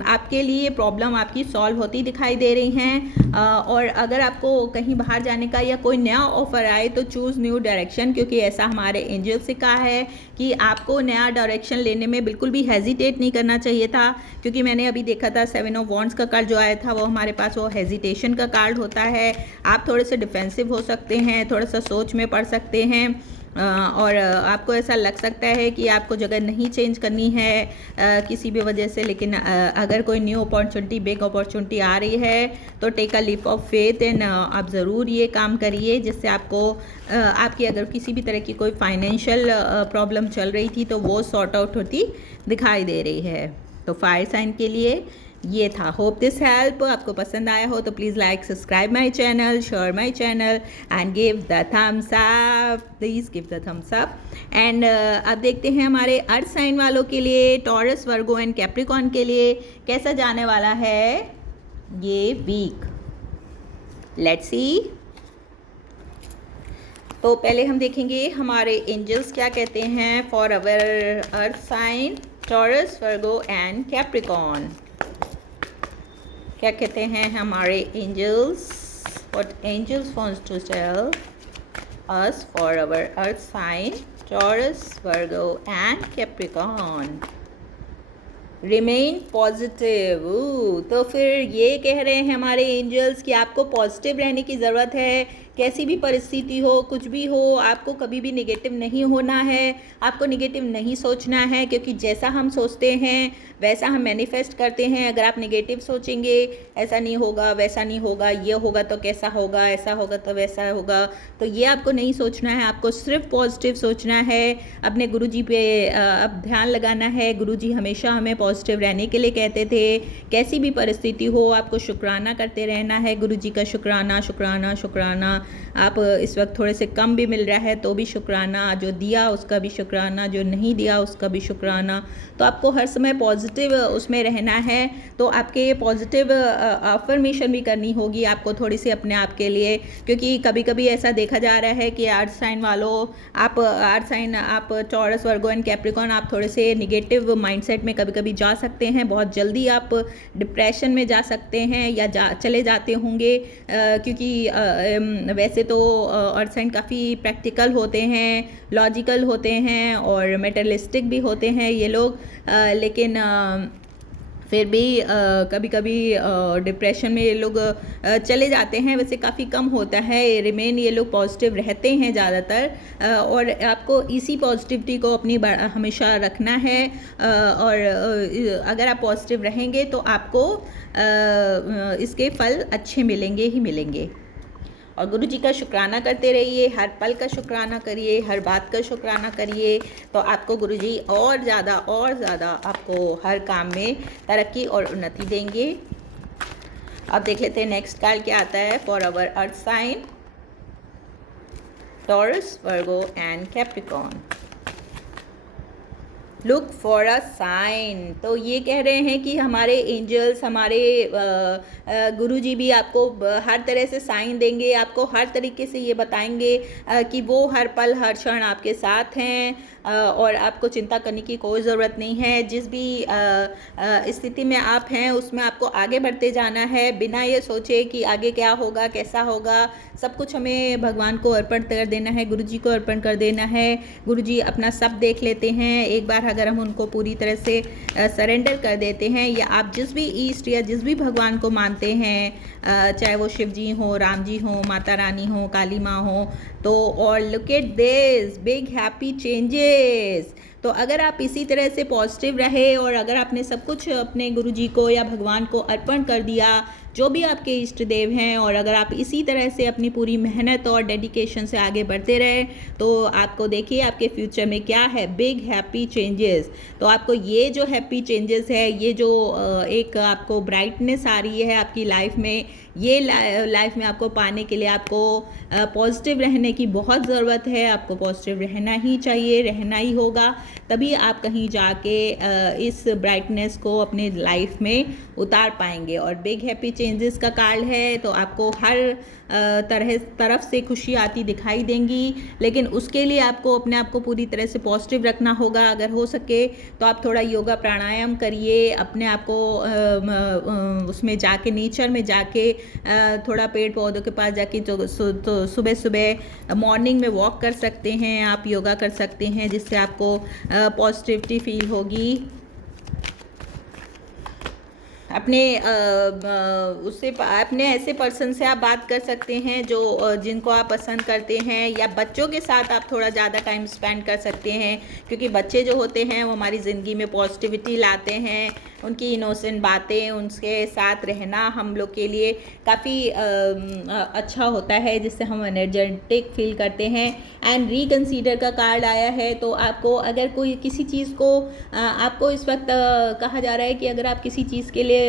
आपके लिए प्रॉब्लम आपकी सॉल्व होती दिखाई दे रही हैं। और अगर आपको कहीं बाहर जाने का या कोई नया ऑफ़र आए तो चूज़ न्यू डायरेक्शन, क्योंकि ऐसा हमारे एंजल से कहा है कि आपको नया डायरेक्शन लेने में बिल्कुल भी हेजिटेट नहीं करना चाहिए था। क्योंकि मैंने अभी देखा था 7 ऑफ वॉन्ड्स का कार्ड जो आया था वो हमारे पास वो हेजिटेशन का कार्ड होता है। आप थोड़े से डिफेंसिव हो सकते हैं, थोड़ा सा सोच में पड़ सकते हैं, और आपको ऐसा लग सकता है कि आपको जगह नहीं चेंज करनी है किसी भी वजह से। लेकिन अगर कोई न्यू अपॉर्चुनिटी, बिग अपॉर्चुनिटी आ रही है तो take a leap of faith, and आप ज़रूर ये काम करिए जिससे आपको आपकी अगर किसी भी तरह की कोई फाइनेंशियल प्रॉब्लम चल रही थी तो वो सॉर्ट आउट होती दिखाई दे रही है। तो फायर साइन के लिए ये था। होप दिस हेल्प आपको पसंद आया हो तो please like, subscribe my channel, share my channel, and give the thumbs up, please give the thumbs up. And अब देखते हैं हमारे अर्थ साइन वालों के लिए, टॉरस, वर्गो एंड कैप्रिकॉन के लिए कैसा जाने वाला है ये वीक। Let's see. तो पहले हम देखेंगे हमारे एंजल्स क्या कहते हैं for our earth sign, Taurus, Virgo and Capricorn. क्या कहते हैं हमारे angels, what angels wants to tell us for our earth sign, Taurus, Virgo and Capricorn. Remain positive. तो फिर ये कह रहे हैं हमारे एंजल्स कि आपको पॉजिटिव रहने की ज़रूरत है। कैसी भी परिस्थिति हो, कुछ भी हो, आपको कभी भी नेगेटिव नहीं होना है, आपको नेगेटिव नहीं सोचना है, क्योंकि जैसा हम सोचते हैं वैसा हम मैनिफेस्ट करते हैं। अगर आप नेगेटिव सोचेंगे, ऐसा नहीं होगा, वैसा नहीं होगा, ये होगा तो कैसा होगा, ऐसा होगा तो वैसा होगा, तो ये आपको नहीं सोचना है। आपको सिर्फ पॉजिटिव सोचना है। अपने गुरुजी पे अब ध्यान लगाना है। गुरुजी हमेशा हमें पॉजिटिव रहने के लिए कहते थे। कैसी भी परिस्थिति हो, आपको शुक्राना करते रहना है। गुरुजी का शुक्राना, शुक्राना, शुक्राना। आप इस वक्त थोड़े से कम भी मिल रहा है तो भी शुक्राना, जो दिया उसका भी शुक्राना, जो नहीं दिया उसका भी शुक्राना। तो आपको हर समय पॉजिटिव उसमें रहना है। तो आपके ये पॉजिटिव अफर्मेशन भी करनी होगी आपको थोड़ी सी अपने आप के लिए, क्योंकि कभी कभी ऐसा देखा जा रहा है कि अर्थ साइन वालों, आप अर्थ साइन, आप टॉरस, वर्गो एंड कैप्रिकॉर्न, आप थोड़े से निगेटिव माइंडसेट में कभी कभी जा सकते हैं। बहुत जल्दी आप डिप्रेशन में जा सकते हैं या चले जाते होंगे, क्योंकि वैसे तो अर्थ साइन काफ़ी प्रैक्टिकल होते हैं, लॉजिकल होते हैं और मेटलिस्टिक भी होते हैं ये लोग, लेकिन फिर भी कभी कभी डिप्रेशन में ये लोग चले जाते हैं। वैसे काफ़ी कम होता है। रिमेन ये लोग पॉजिटिव रहते हैं ज़्यादातर, और आपको इसी पॉजिटिविटी को अपनी हमेशा रखना है। और अगर आप पॉजिटिव रहेंगे तो आपको इसके फल अच्छे मिलेंगे ही मिलेंगे। और गुरु जी का शुक्राना करते रहिए, हर पल का शुक्राना करिए, हर बात का शुक्राना करिए, तो आपको गुरु जी और ज़्यादा आपको हर काम में तरक्की और उन्नति देंगे। अब देख लेते हैं नेक्स्ट कार्ड क्या आता है for our earth sign, Taurus, Virgo and Capricorn. Look for a sign. तो ये कह रहे हैं कि हमारे एंजल्स, हमारे गुरुजी भी आपको हर तरह से साइन देंगे, आपको हर तरीके से ये बताएंगे कि वो हर पल हर क्षण आपके साथ हैं, और आपको चिंता करने की कोई ज़रूरत नहीं है। जिस भी स्थिति में आप हैं उसमें आपको आगे बढ़ते जाना है, बिना ये सोचे कि आगे क्या होगा, कैसा होगा। सब कुछ हमें भगवान को अर्पण कर देना है, गुरुजी को अर्पण कर देना है। गुरुजी अपना सब देख लेते हैं। एक बार अगर हम उनको पूरी तरह से सरेंडर कर देते हैं, या आप जिस भी ईस्ट या जिस भी भगवान को मानते हैं, चाहे वो शिव जी हो, राम जी हो, माता रानी हो, काली माँ हो, तो और look at this big happy changes. तो अगर आप इसी तरह से पॉजिटिव रहे और अगर आपने सब कुछ अपने गुरुजी को या भगवान को अर्पण कर दिया, जो भी आपके इष्ट देव हैं, और अगर आप इसी तरह से अपनी पूरी मेहनत और डेडिकेशन से आगे बढ़ते रहे, तो आपको देखिए आपके फ्यूचर में क्या है, बिग हैप्पी चेंजेस। तो आपको ये जो हैप्पी चेंजेस है, ये जो एक आपको ब्राइटनेस आ रही है आपकी लाइफ में, ये लाइफ में आपको पाने के लिए आपको पॉजिटिव रहने की बहुत ज़रूरत है। आपको पॉजिटिव रहना ही चाहिए, रहना ही होगा, तभी आप कहीं जाके इस ब्राइटनेस को अपने लाइफ में उतार पाएंगे। और बिग हैप्पी चेंजेस का कार्ड है, तो आपको हर तरफ से खुशी आती दिखाई देंगी, लेकिन उसके लिए आपको अपने आप को पूरी तरह से पॉजिटिव रखना होगा। अगर हो सके तो आप थोड़ा योगा प्राणायाम करिए, अपने आप को उसमें जाके, नेचर में जाके, थोड़ा पेड़ पौधों के पास जाके, तो सुबह सुबह मॉर्निंग में वॉक कर सकते हैं, आप योगा कर सकते हैं, जिससे आपको पॉजिटिविटी फील होगी। अपने उससे अपने ऐसे पर्सन से आप बात कर सकते हैं जो जिनको आप पसंद करते हैं, या बच्चों के साथ आप थोड़ा ज़्यादा टाइम स्पेंड कर सकते हैं, क्योंकि बच्चे जो होते हैं वो हमारी ज़िंदगी में पॉजिटिविटी लाते हैं। उनकी इनोसेंट बातें, उनके साथ रहना हम लोग के लिए काफ़ी अच्छा होता है, जिससे हम एनर्जेटिक फील करते हैं। एंड रिकंसीडर का कार्ड आया है, तो आपको अगर कोई किसी चीज़ को आपको इस वक्त कहा जा रहा है कि अगर आप किसी चीज़ के लिए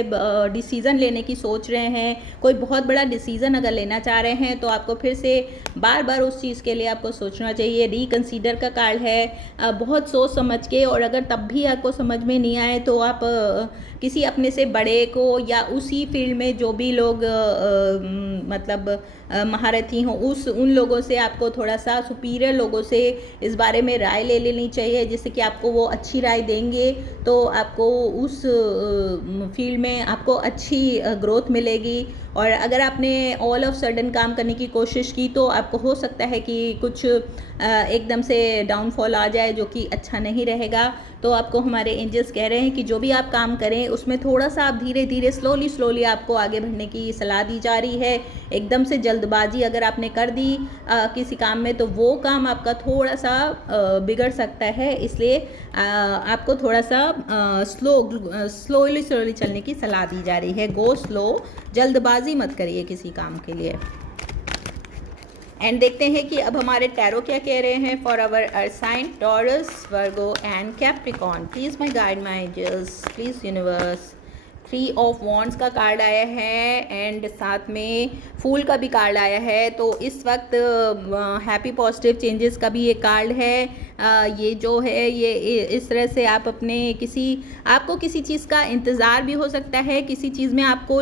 डिसीज़न लेने की सोच रहे हैं, कोई बहुत बड़ा डिसीज़न अगर लेना चाह रहे हैं, तो आपको फिर से बार बार उस चीज़ के लिए आपको सोचना चाहिए। रिकंसीडर का कार्ड है, बहुत सोच समझ के, और अगर तब भी आपको समझ में नहीं आए तो आप किसी अपने से बड़े को, या उसी फील्ड में जो भी लोग मतलब महारथी हों, उन लोगों से, आपको थोड़ा सा सुपीरियर लोगों से इस बारे में राय ले लेनी चाहिए, जिससे कि आपको वो अच्छी राय देंगे, तो आपको उस फील्ड में आपको अच्छी ग्रोथ मिलेगी। और अगर आपने ऑल ऑफ सडन काम करने की कोशिश की तो आपको हो सकता है कि कुछ एकदम से डाउनफॉल आ जाए, जो कि अच्छा नहीं रहेगा। तो आपको हमारे एंजल्स कह रहे हैं कि जो भी आप काम करें उसमें थोड़ा सा आप धीरे धीरे स्लोली आपको आगे बढ़ने की सलाह दी जा रही है। एकदम से जल्दबाजी अगर आपने कर दी किसी काम में तो वो काम आपका थोड़ा सा बिगड़ सकता है, इसलिए आपको थोड़ा सा स्लोली चलने की सलाह दी जा रही है। गो स्लो, जल्दबाजी मत करिए किसी काम के लिए। एंड देखते हैं कि अब हमारे टैरो क्या कह रहे हैं for our earth sign Taurus, Virgo and Capricorn. Please my guide my angels, please universe. 3 of wands का कार्ड आया है एंड साथ में फूल का भी कार्ड आया है। तो इस वक्त हैप्पी पॉजिटिव चेंजेस का भी ये कार्ड है। ये जो है ये इस तरह से आप अपने आपको किसी चीज़ का इंतज़ार भी हो सकता है, किसी चीज़ में आपको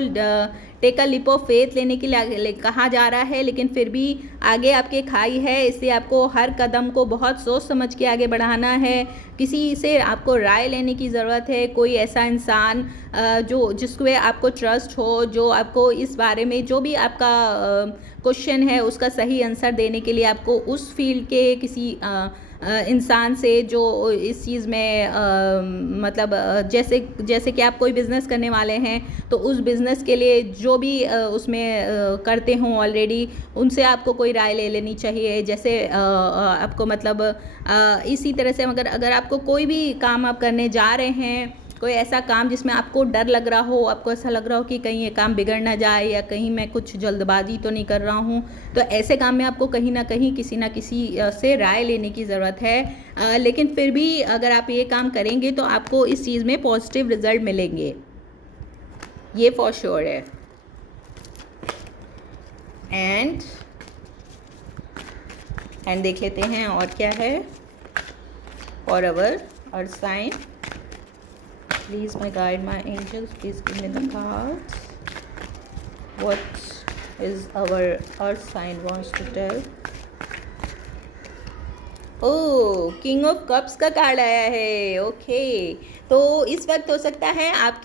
take a leap of faith लेने के लिए कहा जा रहा है, लेकिन फिर भी आगे आपके खाई है, इससे आपको हर कदम को बहुत सोच समझ के आगे बढ़ाना है। किसी से आपको राय लेने की ज़रूरत है, कोई ऐसा इंसान जिसको आपको ट्रस्ट हो, जो आपको इस बारे में जो भी आपका क्वेश्चन है उसका सही आंसर देने के लिए आपको उस फील्ड के किसी इंसान से जो इस चीज़ में मतलब जैसे कि आप कोई बिज़नेस करने वाले हैं तो उस बिज़नेस के लिए जो भी उसमें करते हों ऑलरेडी, उनसे आपको कोई राय ले लेनी चाहिए। जैसे आपको मतलब इसी तरह से अगर आपको कोई भी काम आप करने जा रहे हैं, कोई ऐसा काम जिसमें आपको डर लग रहा हो, आपको ऐसा लग रहा हो कि कहीं ये काम बिगड़ ना जाए या कहीं मैं कुछ जल्दबाजी तो नहीं कर रहा हूँ, तो ऐसे काम में आपको कहीं ना कहीं किसी ना किसी से राय लेने की ज़रूरत है। लेकिन फिर भी अगर आप ये काम करेंगे तो आपको इस चीज़ में पॉजिटिव रिजल्ट मिलेंगे, ये फॉर श्योर है। एंड देख लेते हैं और क्या है for our earth sign. Please my guide my angels, please give me the cards. What is our earth sign wants to tell? Oh, king of cups का कार्ड आया है। ओके, तो इस वक्त हो सकता है आप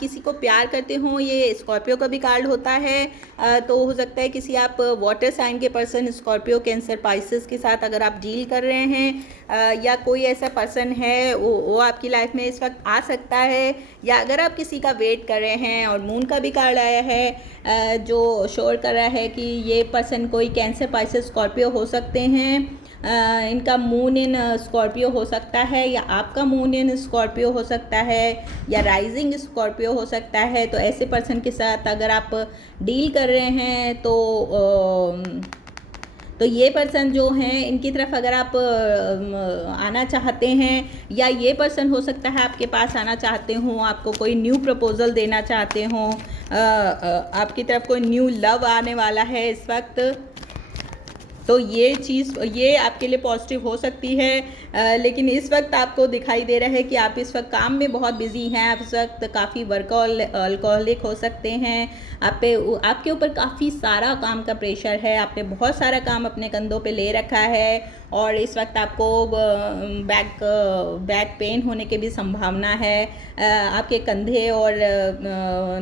किसी को प्यार करते हो, ये स्कॉर्पियो का भी कार्ड होता है। तो हो सकता है किसी आप वाटर साइन के पर्सन, स्कॉर्पियो, कैंसर, पाइसेस के साथ अगर आप डील कर रहे हैं, या कोई ऐसा पर्सन है वो आपकी लाइफ में इस वक्त आ सकता है, या अगर आप किसी का वेट कर रहे हैं। और मून का भी कार्ड आया है जो शोर कर रहा है कि ये पर्सन कोई कैंसर, पाइसेस, स्कॉर्पियो हो सकते हैं। इनका मून इन स्कॉर्पियो हो सकता है, या आपका मून इन स्कॉर्पियो हो सकता है, या राइजिंग स्कॉर्पियो हो सकता है। तो ऐसे पर्सन के साथ अगर आप डील कर रहे हैं तो ये पर्सन जो हैं इनकी तरफ अगर आप आना चाहते हैं, या ये पर्सन हो सकता है आपके पास आना चाहते हों, आपको कोई न्यू प्रपोज़ल देना चाहते हों, आपकी तरफ कोई न्यू लव आने वाला है इस वक्त, तो ये आपके लिए पॉजिटिव हो सकती है। लेकिन इस वक्त आपको दिखाई दे रहा है कि आप इस वक्त काम में बहुत बिजी हैं, आप इस वक्त काफ़ी वर्कहॉलिक हो सकते हैं, आपके ऊपर काफ़ी सारा काम का प्रेशर है, आपने बहुत सारा काम अपने कंधों पे ले रखा है, और इस वक्त आपको बैक पेन होने की भी संभावना है, आपके कंधे और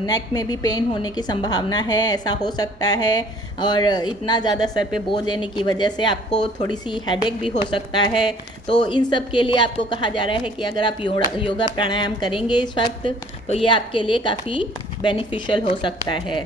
नेक में भी पेन होने की संभावना है, ऐसा हो सकता है। और इतना ज़्यादा सर पे बोझ लेने की वजह से आपको थोड़ी सी हेडेक भी हो सकता है। तो इन सब के लिए आपको कहा जा रहा है कि अगर आप योगा प्राणायाम करेंगे इस वक्त तो ये आपके लिए काफ़ी बेनिफिशियल हो सकता है।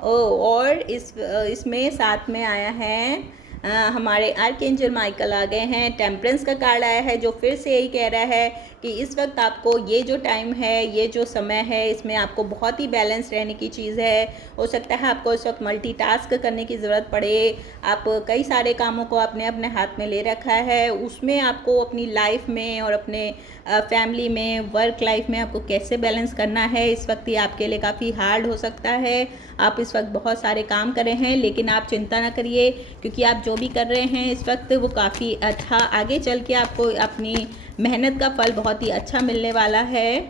और इसमें साथ में आया है हमारे आर्कएंजल माइकल आ गए हैं, टेम्परेंस का कार्ड आया है जो फिर से यही कह रहा है कि इस वक्त आपको ये जो टाइम है, ये जो समय है, इसमें आपको बहुत ही बैलेंस रहने की चीज़ है। हो सकता है आपको इस वक्त मल्टीटास्क करने की ज़रूरत पड़े, आप कई सारे कामों को आपने अपने हाथ में ले रखा है, उसमें आपको अपनी लाइफ में और अपने फैमिली में, वर्क लाइफ में आपको कैसे बैलेंस करना है, इस वक्त ये आपके लिए काफ़ी हार्ड हो सकता है। आप इस वक्त बहुत सारे काम कर रहे हैं, लेकिन आप चिंता ना करिए, क्योंकि आप जो भी कर रहे हैं इस वक्त वो काफ़ी अच्छा, आगे चल के आपको अपनी मेहनत का फल बहुत ही अच्छा मिलने वाला है।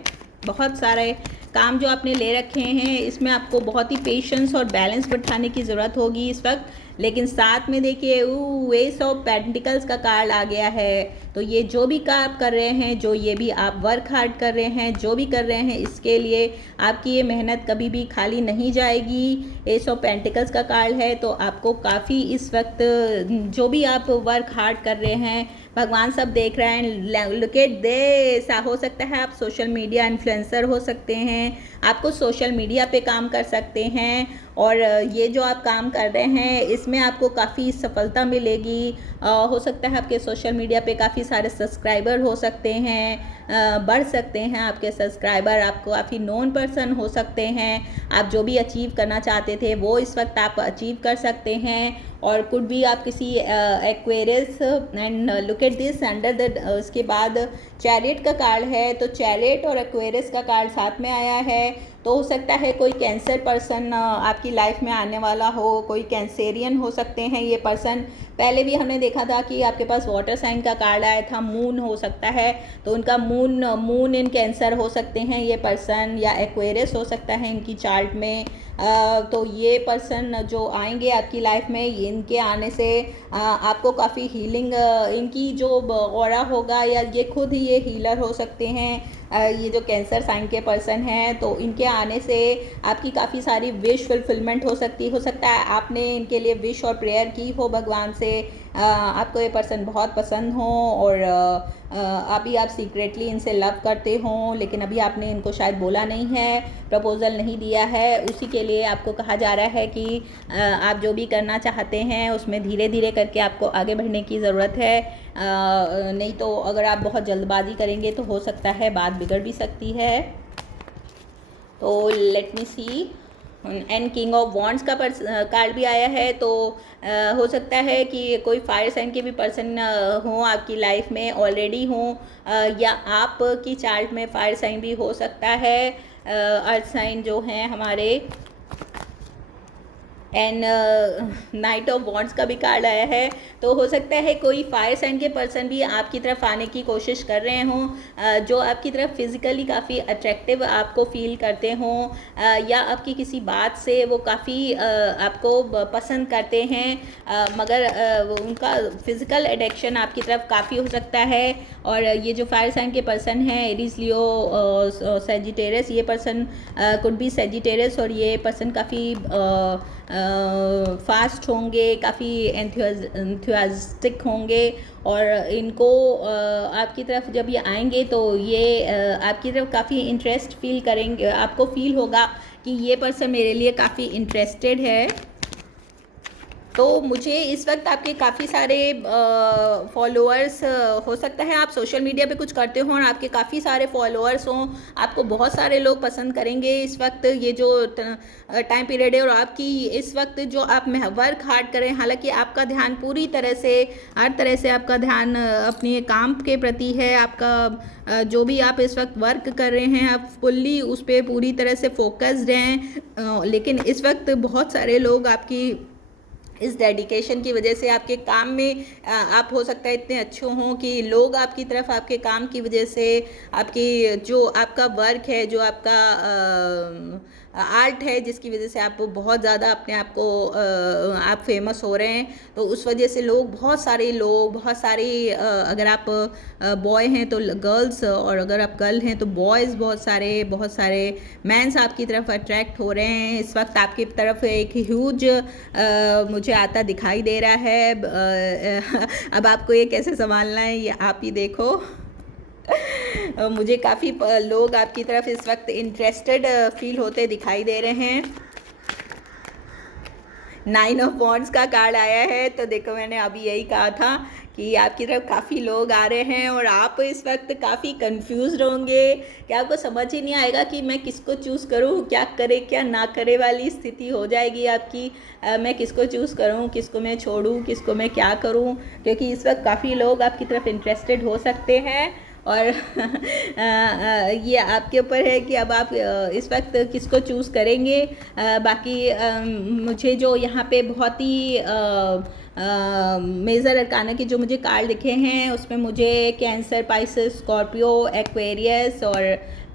बहुत सारे काम जो आपने ले रखे हैं इसमें आपको बहुत ही पेशेंस और बैलेंस बैठाने की ज़रूरत होगी इस वक्त। लेकिन साथ में देखिए एस ऑफ पेंटिकल्स का कार्ड आ गया है, तो ये जो भी काम कर रहे हैं, जो ये भी आप वर्क हार्ड कर रहे हैं, जो भी कर रहे हैं, इसके लिए आपकी ये मेहनत कभी भी खाली नहीं जाएगी। एस ऑफ पेंटिकल्स का कार्ड है, तो आपको काफ़ी इस वक्त जो भी आप वर्क हार्ड कर रहे हैं, भगवान सब देख रहे हैं। Look at this. हो सकता है आप सोशल मीडिया इन्फ्लुएंसर हो सकते हैं, आपको सोशल मीडिया पे काम कर सकते हैं, और ये जो आप काम कर रहे हैं इसमें आपको काफ़ी सफलता मिलेगी। हो सकता है आपके सोशल मीडिया पे काफ़ी सारे सब्सक्राइबर हो सकते हैं, बढ़ सकते हैं आपके सब्सक्राइबर, आपको काफ़ी नोन पर्सन हो सकते हैं। आप जो भी अचीव करना चाहते थे वो इस वक्त आप अचीव कर सकते हैं। और कुड भी आप किसी Aquarius, and look at this under the, उसके बाद चैरियट का कार्ड है, तो चैरियट और एक्वेरियस का कार्ड साथ में आया है। तो हो सकता है कोई कैंसर पर्सन आपकी लाइफ में आने वाला हो, कोई कैंसेरियन हो सकते हैं ये पर्सन। पहले भी हमने देखा था कि आपके पास वाटर साइन का कार्ड आया था, मून हो सकता है, तो उनका मून इन कैंसर हो सकते हैं ये पर्सन, या एक्वेरियस हो सकता है इनकी चार्ट में। तो ये पर्सन जो आएंगे आपकी लाइफ में, इनके आने से आपको काफ़ी हीलिंग, इनकी जो ऑरा होगा, या ये खुद ही ये हीलर हो सकते हैं। ये जो कैंसर साइन के पर्सन हैं, तो इनके आने से आपकी काफ़ी सारी विश फुलफिलमेंट हो सकता है आपने इनके लिए विश और प्रेयर की हो भगवान से, आपको ये पर्सन बहुत पसंद हो, और अभी आप सीक्रेटली इनसे लव करते हो, लेकिन अभी आपने इनको शायद बोला नहीं है, प्रपोज़ल नहीं दिया है। उसी के लिए आपको कहा जा रहा है कि आप जो भी करना चाहते हैं उसमें धीरे धीरे करके आपको आगे बढ़ने की ज़रूरत है। नहीं तो अगर आप बहुत जल्दबाजी करेंगे तो हो सकता है बात बिगड़ भी सकती है। तो let me see, and king of wands का कार्ड भी आया है। तो हो सकता है कि कोई फायर साइन के भी पर्सन हो आपकी लाइफ में ऑलरेडी हो, या आपकी चार्ट में फायर साइन भी हो सकता है। अर्थ साइन जो हैं हमारे, एंड नाइट ऑफ वॉन्ड्स का भी कार्ड आया है। तो हो सकता है कोई फायर साइन के पर्सन भी आपकी तरफ आने की कोशिश कर रहे हों, जो आपकी तरफ फिज़िकली काफ़ी अट्रैक्टिव आपको फील करते हों, या आपकी किसी बात से वो काफ़ी आपको पसंद करते हैं, मगर उनका फिज़िकल एडिक्शन आपकी तरफ काफ़ी हो सकता है। और ये जो फायर साइन के पर्सन हैं, एरीज, लियो, सेजिटेरियस, ये पर्सन कुड बी सेजिटेरियस, और ये पर्सन काफ़ी फास्ट होंगे, काफ़ी एंथुसियास्टिक होंगे, और इनको आपकी तरफ जब ये आएंगे तो ये आपकी तरफ काफ़ी इंटरेस्ट फील करेंगे, आपको फील होगा कि ये पर्सन मेरे लिए काफ़ी इंटरेस्टेड है। तो मुझे इस वक्त आपके काफ़ी सारे फॉलोअर्स, हो सकता है आप सोशल मीडिया पे कुछ करते हो और आपके काफ़ी सारे फॉलोअर्स हों, आपको बहुत सारे लोग पसंद करेंगे इस वक्त, ये जो टाइम पीरियड है। और आपकी इस वक्त जो आप वर्क हार्ड करें, हालांकि आपका ध्यान पूरी तरह से, हर तरह से आपका ध्यान अपने काम के प्रति है, आपका जो भी आप इस वक्त वर्क कर रहे हैं आप फुल्ली उस पर पूरी तरह से फोकस्ड हैं। लेकिन इस वक्त बहुत सारे लोग आपकी इस डेडिकेशन की वजह से, आपके काम में आप हो सकता है इतने अच्छे हों कि लोग आपकी तरफ आपके काम की वजह से, आपकी जो आपका वर्क है, जो आपका आर्ट है, जिसकी वजह से आप बहुत ज़्यादा अपने आप को आप फेमस हो रहे हैं, तो उस वजह से लोग, बहुत सारे लोग, बहुत सारे, अगर आप बॉय हैं तो गर्ल्स, और अगर आप गर्ल हैं तो बॉयज़, बहुत सारे मैंस आपकी तरफ अट्रैक्ट हो रहे हैं। इस वक्त आपकी तरफ एक ह्यूज मुझे आता दिखाई दे रहा है। अब आपको ये कैसे संभालना है ये आप ही देखो। मुझे काफ़ी लोग आपकी तरफ इस वक्त इंटरेस्टेड फील होते दिखाई दे रहे हैं। 9 ऑफ वॉन्ड्स का कार्ड आया है, तो देखो मैंने अभी यही कहा था कि आपकी तरफ काफ़ी लोग आ रहे हैं, और आप इस वक्त काफ़ी कंफ्यूज होंगे कि आपको समझ ही नहीं आएगा कि मैं किसको चूज़ करूं, क्या करे क्या ना करे वाली स्थिति हो जाएगी आपकी। मैं किसको चूज़ करूं, किसको मैं छोड़ूं, किसको मैं क्या करूं, क्योंकि इस वक्त काफ़ी लोग आपकी तरफ इंटरेस्टेड हो सकते हैं। और ये आपके ऊपर है कि अब आप इस वक्त किसको चूज़ करेंगे। बाकी मुझे जो यहाँ पे बहुत ही मेजर अरकाना के जो मुझे कार्ड दिखे हैं, उसमें मुझे कैंसर, पाइसेस, स्कॉर्पियो, एक्वेरियस और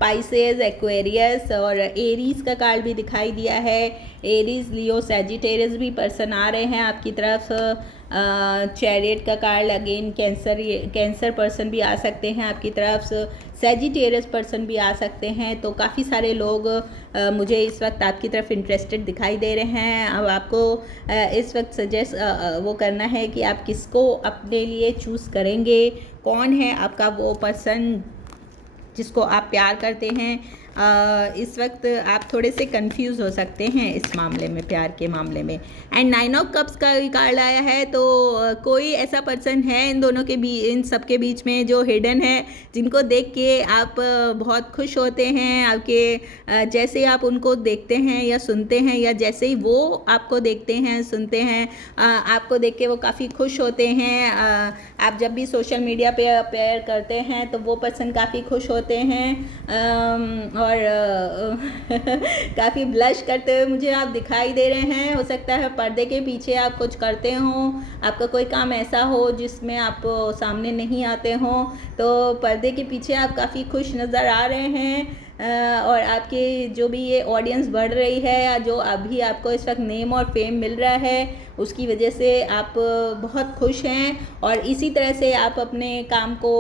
स्पाइसेस, एक्वेरियस और एरीज का कार्ड भी दिखाई दिया है। एरीज, लियो, सैजिटेरियस भी पर्सन आ रहे हैं आपकी तरफ। चैरियट का कार्ड अगेन, कैंसर पर्सन भी आ सकते हैं आपकी तरफ। सैजिटेरियस पर्सन भी आ सकते हैं। तो काफ़ी सारे लोग मुझे इस वक्त आपकी तरफ इंटरेस्टेड दिखाई दे रहे हैं। अब आपको इस वक्त सजेस्ट वो करना है कि आप किसको अपने लिए चूज़ करेंगे, कौन है आपका वो पर्सन जिसको आप प्यार करते हैं। इस वक्त आप थोड़े से कंफ्यूज हो सकते हैं इस मामले में, प्यार के मामले में। एंड 9 ऑफ कप्स का भी कार्ड आया है। तो कोई ऐसा पर्सन है इन दोनों के बीच, इन सब के बीच में जो हिडन है, जिनको देख के आप बहुत खुश होते हैं। आपके जैसे ही आप उनको देखते हैं या सुनते हैं, या जैसे ही वो आपको देखते हैं सुनते हैं, आपको देख के वो काफ़ी खुश होते हैं। आप जब भी सोशल मीडिया पे अपेयर करते हैं तो वो पर्सन काफ़ी खुश होते हैं। और काफ़ी ब्लश करते हुए मुझे आप दिखाई दे रहे हैं। हो सकता है पर्दे के पीछे आप कुछ करते हों, आपका कोई काम ऐसा हो जिसमें आप सामने नहीं आते हों, तो पर्दे के पीछे आप काफ़ी खुश नज़र आ रहे हैं। और आपके जो भी ये ऑडियंस बढ़ रही है, या जो अभी आपको इस वक्त नेम और फेम मिल रहा है, उसकी वजह से आप बहुत खुश हैं। और इसी तरह से आप अपने काम को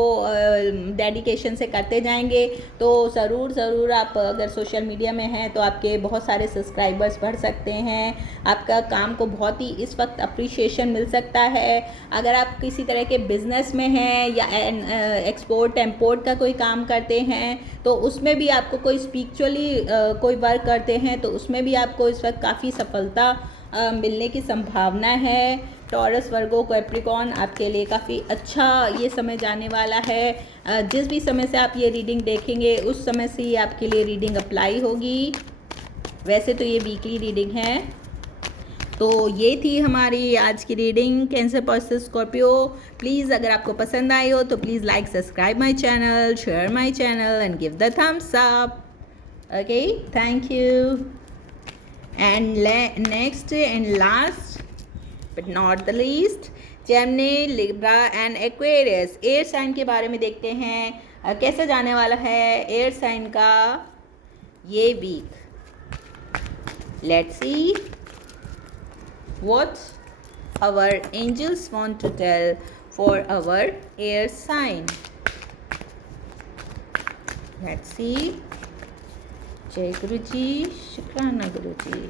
डेडिकेशन से करते जाएंगे तो ज़रूर आप अगर सोशल मीडिया में हैं तो आपके बहुत सारे सब्सक्राइबर्स बढ़ सकते हैं। आपका काम को बहुत ही इस वक्त अप्रिशिएशन मिल सकता है। अगर आप किसी तरह के बिज़नेस में हैं या एक्सपोर्ट इम्पोर्ट का कोई काम करते हैं तो उसमें भी आपको कोई स्पिरिचुअली कोई वर्क करते हैं तो उसमें भी आपको इस वक्त काफ़ी सफलता मिलने की संभावना है। टॉरस, वर्गो, कैप्रिकॉर्न, आपके लिए काफ़ी अच्छा ये समय जाने वाला है। जिस भी समय से आप ये रीडिंग देखेंगे उस समय से ही आपके लिए रीडिंग अप्लाई होगी। वैसे तो ये वीकली रीडिंग है। तो ये थी हमारी आज की reading cancer person Scorpio. Please अगर आपको पसंद आई हो तो please like, subscribe my channel, share my channel and give the thumbs up. Okay, thank you. And next and last but not the least, Gemini, Libra and Aquarius, air sign के बारे में देखते हैं कैसे जाने वाला है एयर साइन का ये week. Let's see what our angels want to tell for our air sign. Let's see. जय गुरु जी, शुक्राना गुरु जी।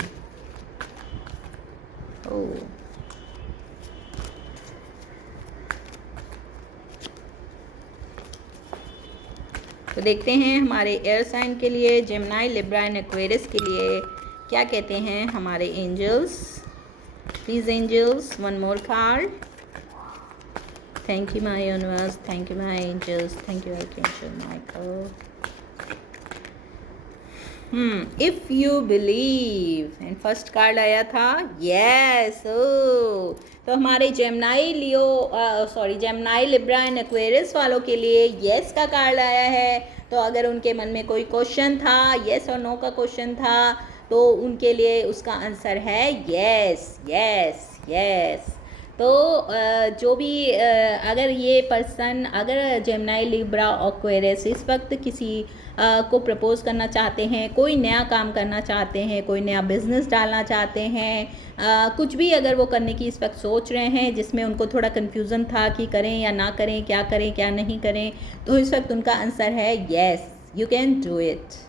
तो देखते हैं हमारे एयर साइन के लिए, जेमिनी, लिब्रा एंड एक्वेरियस के लिए क्या कहते हैं हमारे angels. Please angels, one more card. Thank you my universe, thank you my angels, thank you archangel Michael. If you believe, and first card आया था यस। तो हमारे जेमिनी, लिब्रा एंड एक्वेरियस वालों के लिए यस का कार्ड आया है। तो अगर उनके मन में कोई क्वेश्चन था, यस और नो का क्वेश्चन था, तो उनके लिए उसका आंसर है यस यस यस। तो जो भी अगर ये पर्सन, अगर जेमिनी, लिब्रा और एक्वेरियस इस वक्त किसी को प्रपोज करना चाहते हैं, कोई नया काम करना चाहते हैं, कोई नया बिजनेस डालना चाहते हैं, कुछ भी अगर वो करने की इस वक्त सोच रहे हैं जिसमें उनको थोड़ा कन्फ्यूज़न था कि करें या ना करें, क्या नहीं करें, तो इस वक्त उनका आंसर है yes, you can do it.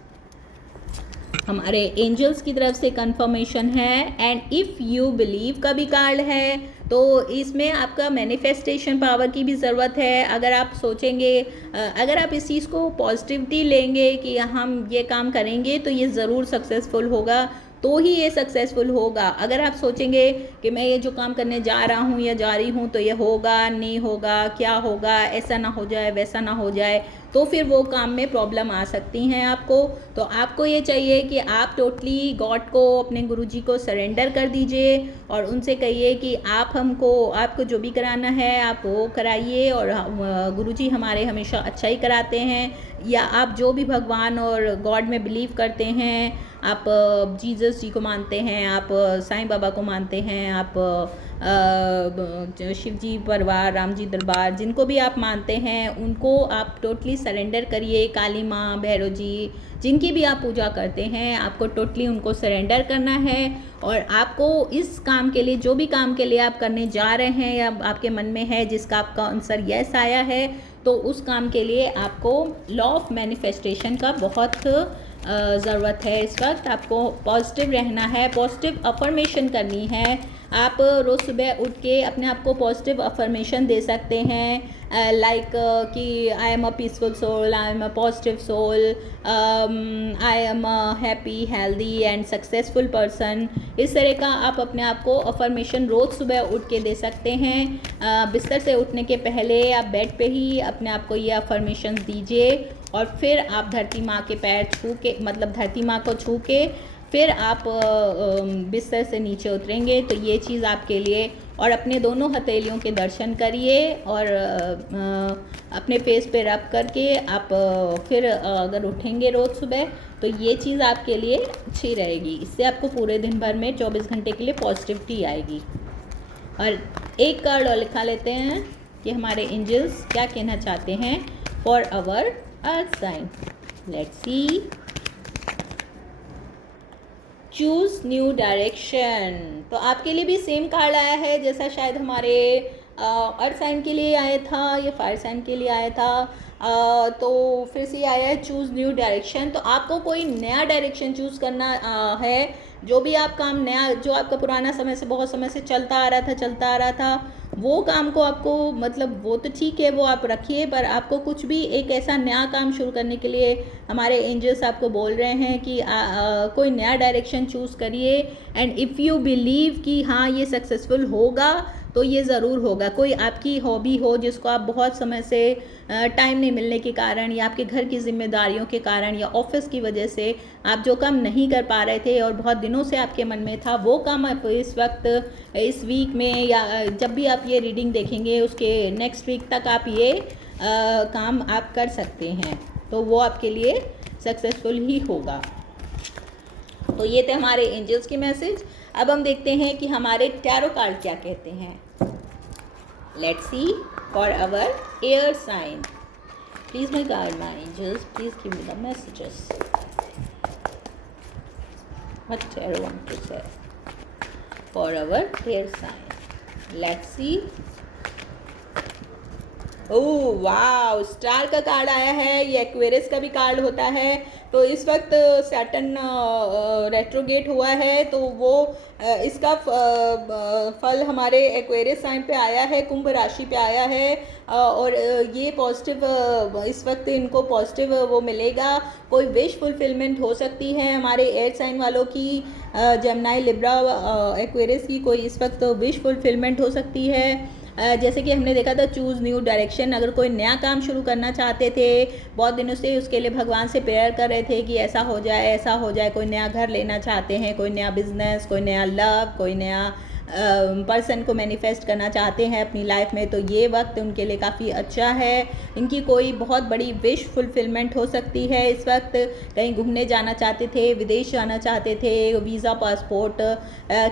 हमारे एंजल्स की तरफ से कंफर्मेशन है। एंड इफ़ यू बिलीव का भी कार्ड है, तो इसमें आपका मैनिफेस्टेशन पावर की भी ज़रूरत है। अगर आप सोचेंगे, अगर आप इस चीज़ को पॉजिटिविटी लेंगे कि हम ये काम करेंगे तो ये ज़रूर सक्सेसफुल होगा, तो ही ये सक्सेसफुल होगा। अगर आप सोचेंगे कि मैं ये जो काम करने जा रहा हूँ या जा रही हूँ तो ये होगा नहीं होगा, क्या होगा, ऐसा ना हो जाए, वैसा ना हो जाए, तो फिर वो काम में प्रॉब्लम आ सकती हैं आपको। तो आपको ये चाहिए कि आप टोटली गॉड को, अपने गुरुजी को सरेंडर कर दीजिए और उनसे कहिए कि आपको जो भी कराना है आप वो कराइए, और गुरुजी हमारे हमेशा अच्छा ही कराते हैं। या आप जो भी भगवान और गॉड में बिलीव करते हैं, आप जीसस जी को मानते हैं, आप साईं बाबा को मानते हैं, आप शिव जी परिवार, राम जी दरबार, जिनको भी आप मानते हैं उनको आप टोटली सरेंडर करिए। काली माँ, भैरव जी, जिनकी भी आप पूजा करते हैं, आपको टोटली उनको सरेंडर करना है। और आपको इस काम के लिए, जो भी काम के लिए आप करने जा रहे हैं या आपके मन में है, जिसका आपका आंसर यस आया है, तो उस काम के लिए आपको लॉ ऑफ मैनिफेस्टेशन का बहुत ज़रूरत है। इस वक्त आपको पॉजिटिव रहना है, पॉजिटिव अफर्मेशन करनी है। आप रोज़ सुबह उठ के अपने आप को पॉजिटिव अफर्मेशन दे सकते हैं, लाइक कि I am a peaceful soul, I am a positive soul, I am a happy, healthy and successful person. इस तरह का आप अपने आप को अफर्मेशन रोज़ सुबह उठ के दे सकते हैं। बिस्तर से उठने के पहले आप बेड पे ही अपने आप को ये अफर्मेशन दीजिए और फिर आप धरती माँ के पैर छू के, मतलब धरती माँ को छू के फिर आप बिस्तर से नीचे उतरेंगे। तो ये चीज़ आपके लिए, और अपने दोनों हथेलियों के दर्शन करिए और अपने फेस पे रब करके आप फिर अगर उठेंगे रोज़ सुबह तो ये चीज़ आपके लिए अच्छी रहेगी। इससे आपको पूरे दिन भर में 24 घंटे के लिए पॉजिटिविटी आएगी। और एक कार्ड और लिखा लेते हैं कि हमारे एंजल्स क्या कहना चाहते हैं for our earth sign. Let's see. Choose new direction. तो आपके लिए भी सेम कार्ड आया है जैसा शायद हमारे अर्थ साइन के लिए आया था या फायर साइन के लिए आया था। तो फिर से आया है चूज़ न्यू डायरेक्शन। तो आपको कोई नया डायरेक्शन चूज़ करना है। जो भी आप काम नया, जो आपका पुराना समय से, बहुत समय से चलता आ रहा था, वो काम को आपको, मतलब वो तो ठीक है, वो आप रखिए, पर आपको कुछ भी एक ऐसा नया काम शुरू करने के लिए हमारे एंजल्स आपको बोल रहे हैं कि कोई नया डायरेक्शन चूज़ करिए। एंड इफ़ यू बिलीव कि हाँ ये सक्सेसफुल होगा तो ये ज़रूर होगा। कोई आपकी हॉबी हो जिसको आप बहुत समय से टाइम नहीं मिलने के कारण या आपके घर की जिम्मेदारियों के कारण या ऑफिस की वजह से आप जो काम नहीं कर पा रहे थे और बहुत दिनों से आपके मन में था, वो काम आप इस वक्त, इस वीक में या जब भी आप ये रीडिंग देखेंगे उसके नेक्स्ट वीक तक आप ये काम आप कर सकते हैं। तो वो आपके लिए सक्सेसफुल ही होगा। तो ये थे हमारे एंजल्स की मैसेज। अब हम देखते हैं कि हमारे टैरो कार्ड क्या कहते हैं। Let's see for our air sign. Please my guide, my angels, please give me the messages what tarot want to say for our air sign. Let's see. Oh वाह, स्टार का card आया है। ये Aquarius का भी card होता है। तो इस वक्त सैटर्न रेट्रोगेट हुआ है, तो वो इसका फल हमारे एक्वेरियस साइन पे आया है, कुंभ राशि पे आया है। और ये पॉजिटिव, इस वक्त इनको पॉजिटिव वो मिलेगा। कोई विश फुलफिलमेंट हो सकती है हमारे एयर साइन वालों की, जेमिनी, लिब्रा, एक्वेरियस की कोई इस वक्त विश फुलफिलमेंट हो सकती है। जैसे कि हमने देखा था चूज़ न्यू डायरेक्शन। अगर कोई नया काम शुरू करना चाहते थे, बहुत दिनों से उसके लिए भगवान से प्रेयर कर रहे थे कि ऐसा हो जाए, ऐसा हो जाए, कोई नया घर लेना चाहते हैं, कोई नया बिजनेस, कोई नया लव, कोई नया पर्सन को मैनिफेस्ट करना चाहते हैं अपनी लाइफ में, तो ये वक्त उनके लिए काफ़ी अच्छा है। इनकी कोई बहुत बड़ी विश फुलफिलमेंट हो सकती है। इस वक्त कहीं घूमने जाना चाहते थे, विदेश जाना चाहते थे, वीज़ा पासपोर्ट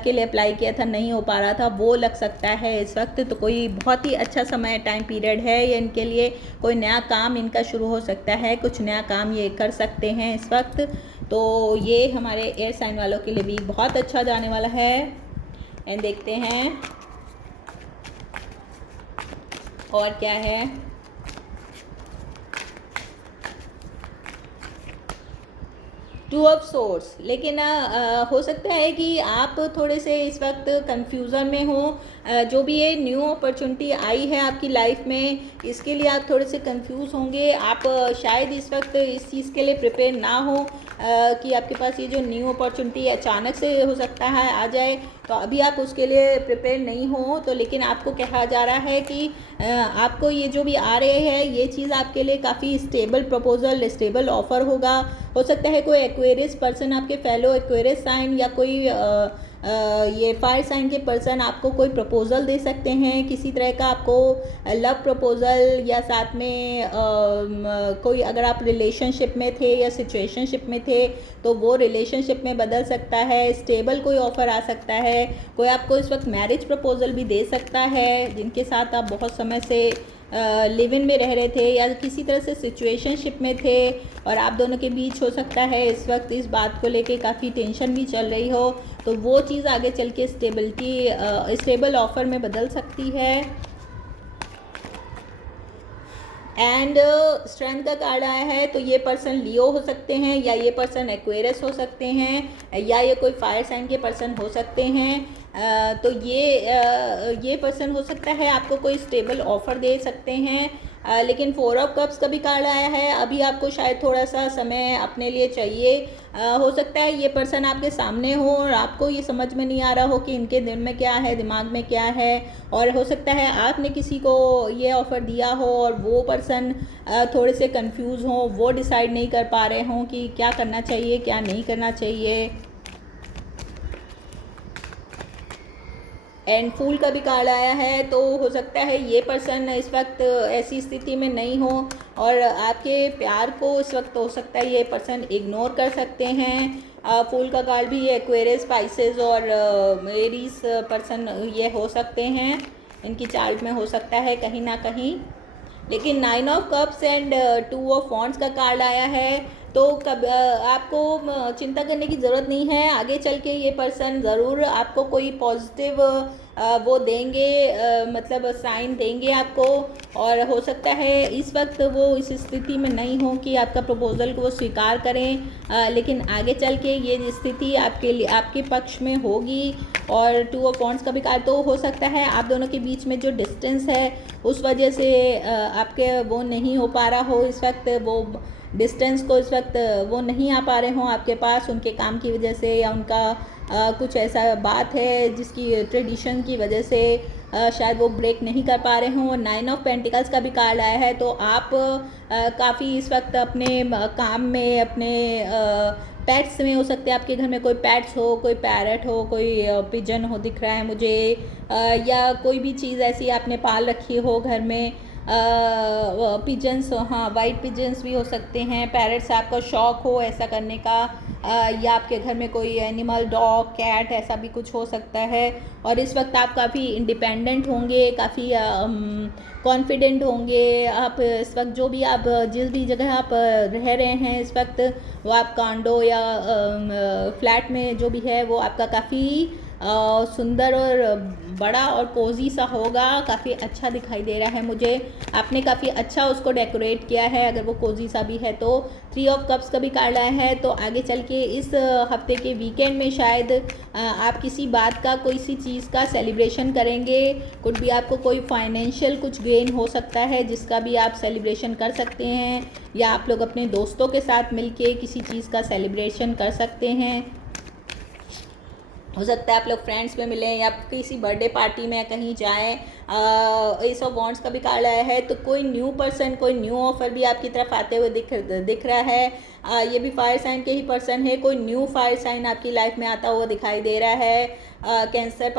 के लिए अप्लाई किया था, नहीं हो पा रहा था, वो लग सकता है इस वक्त। तो कोई बहुत ही अच्छा समय, टाइम पीरियड है ये इनके लिए। कोई नया काम इनका शुरू हो सकता है, कुछ नया काम ये कर सकते हैं इस वक्त। तो ये हमारे एयर साइन वालों के लिए भी बहुत अच्छा जाने वाला है। एंड देखते हैं और क्या है। Two of source. लेकिन हो सकता है कि आप थोड़े से इस वक्त कंफ्यूजन में हो। जो भी ये न्यू अपॉर्चुनिटी आई है आपकी लाइफ में, इसके लिए आप थोड़े से कंफ्यूज होंगे। आप शायद इस वक्त इस चीज़ के लिए प्रिपेयर ना हो कि आपके पास ये जो न्यू अपॉर्चुनिटी अचानक से हो सकता है आ जाए, तो अभी आप उसके लिए प्रिपेयर नहीं हो। तो लेकिन आपको कहा जा रहा है कि आपको ये जो भी आ रहे हैं ये चीज़ आपके लिए काफ़ी स्टेबल प्रपोजल, स्टेबल ऑफ़र होगा। हो सकता है कोई एक्वेरियस पर्सन, आपके फेलो एक्वेरियस साइन या कोई ये फायर साइन के पर्सन आपको कोई प्रपोज़ल दे सकते हैं, किसी तरह का आपको लव प्रपोज़ल, या साथ में कोई अगर आप रिलेशनशिप में थे या सिचुएशनशिप में थे तो वो रिलेशनशिप में बदल सकता है, स्टेबल कोई ऑफ़र आ सकता है, कोई आपको इस वक्त मैरिज प्रपोज़ल भी दे सकता है जिनके साथ आप बहुत समय से लिव इन में रह रहे थे या किसी तरह से सिचुएशनशिप में थे और आप दोनों के बीच हो सकता है इस वक्त इस बात को लेके काफ़ी टेंशन भी चल रही हो, तो वो चीज़ आगे चल के स्टेबल ऑफ़र में बदल सकती है। एंड स्ट्रेंथ का कार्ड आया है, तो ये पर्सन लियो हो सकते हैं या ये पर्सन एक्वेरियस हो सकते हैं या ये कोई फायर साइन के पर्सन हो सकते हैं। तो ये पर्सन हो सकता है आपको कोई स्टेबल ऑफ़र दे सकते हैं। लेकिन 4 ऑफ कप्स का भी कार्ड आया है, अभी आपको शायद थोड़ा सा समय अपने लिए चाहिए। हो सकता है ये पर्सन आपके सामने हो और आपको ये समझ में नहीं आ रहा हो कि इनके दिल में क्या है, दिमाग में क्या है, और हो सकता है आपने किसी को ये ऑफ़र दिया हो और वो पर्सन थोड़े से कंफ्यूज हों, वो डिसाइड नहीं कर पा रहे हों कि क्या करना चाहिए क्या नहीं करना चाहिए। एंड फूल का भी कार्ड आया है, तो हो सकता है ये पर्सन इस वक्त ऐसी स्थिति में नहीं हो और आपके प्यार को इस वक्त हो सकता है ये पर्सन इग्नोर कर सकते हैं। फूल का कार्ड भी एक्वेरियस, स्पाइसेस और एरीज पर्सन ये हो सकते हैं, इनकी चार्ट में हो सकता है कहीं ना कहीं। लेकिन 9 of cups and 2 of wands का कार्ड आया है, तो आपको चिंता करने की ज़रूरत नहीं है। आगे चल के ये पर्सन ज़रूर आपको कोई पॉजिटिव वो देंगे, मतलब साइन देंगे आपको, और हो सकता है इस वक्त वो इस स्थिति में नहीं हो कि आपका प्रपोज़ल को वो स्वीकार करें, लेकिन आगे चल के ये स्थिति आपके लिए आपके पक्ष में होगी। और 2 ऑफ वॉन्ड्स का भी कार्ड, तो हो सकता है आप दोनों के बीच में जो डिस्टेंस है उस वजह से आपके वो नहीं हो पा रहा हो इस वक्त, वो डिस्टेंस को इस वक्त वो नहीं आ पा रहे हों आपके पास उनके काम की वजह से, या उनका कुछ ऐसा बात है जिसकी ट्रेडिशन की वजह से शायद वो ब्रेक नहीं कर पा रहे हों। 9 ऑफ पेंटिकल्स का भी कार्ड आया है, तो आप काफ़ी इस वक्त अपने काम में, अपने पेट्स में, हो सकते हैं आपके घर में कोई पेट्स हो, कोई पैरट हो, कोई पिजन हो दिख रहा है मुझे, या कोई भी चीज़ ऐसी आपने पाल रखी हो घर में, पिजन्स, हाँ वाइट पिजन्स भी हो सकते हैं, पैरट्स आपका शौक़ हो ऐसा करने का, या आपके घर में कोई एनिमल, डॉग, कैट, ऐसा भी कुछ हो सकता है। और इस वक्त आप काफ़ी इंडिपेंडेंट होंगे, काफ़ी कॉन्फिडेंट होंगे आप इस वक्त, जो भी आप जिस भी जगह आप रह रहे हैं इस वक्त, वो आप कॉन्डो या फ्लैट में जो भी है वो आपका काफ़ी सुंदर और बड़ा और कोजी सा होगा, काफ़ी अच्छा दिखाई दे रहा है मुझे। आपने काफ़ी अच्छा उसको डेकोरेट किया है अगर वो कोजी सा भी है तो। 3 ऑफ कप्स का भी कार्ड आया है, तो आगे चल के इस हफ्ते के वीकेंड में शायद आप किसी बात का, कोई सी चीज़ का सेलिब्रेशन करेंगे। कुछ भी आपको कोई फाइनेंशियल कुछ गेन हो सकता है जिसका भी आप सेलिब्रेशन कर सकते हैं, या आप लोग अपने दोस्तों के साथ मिलके किसी चीज़ का सेलिब्रेशन कर सकते हैं। हो सकता है आप लोग फ्रेंड्स में मिलें या किसी बर्थडे पार्टी में कहीं जाएं। एस ऑफ वॉन्ड्स का भी कार्ड आया है, तो कोई न्यू पर्सन, कोई न्यू ऑफ़र भी आपकी तरफ आते हुए दिख रहा है। ये भी फायर साइन के ही पर्सन है, कोई न्यू फायर साइन आपकी लाइफ में आता हुआ दिखाई दे रहा है। कैंसर,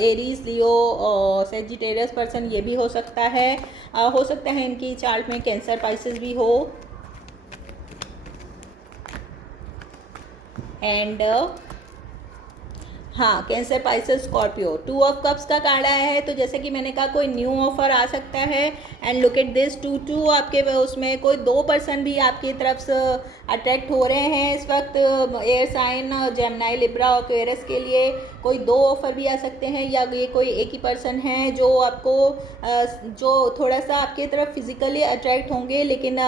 एरीज, लियो, सेजिटेरियस पर्सन ये भी हो सकता है। हो सकता है इनकी चार्ट में कैंसर, पाइसेस भी हो। एंड हाँ, cancer, Pisces, Scorpio. 2 of cups का कार्ड आया है, तो जैसे कि मैंने कहा कोई न्यू ऑफ़र आ सकता है। एंड लुक एट दिस, 2 आपके उसमें कोई 2 पर्सन भी आपकी तरफ से अट्रैक्ट हो रहे हैं इस वक्त। एयर साइन, जेमिनी, लिब्रा और एक्वेरियस के लिए कोई 2 ऑफ़र भी आ सकते हैं, या ये कोई एक ही पर्सन है जो आपको जो थोड़ा सा आपकी तरफ फिज़िकली अट्रैक्ट होंगे, लेकिन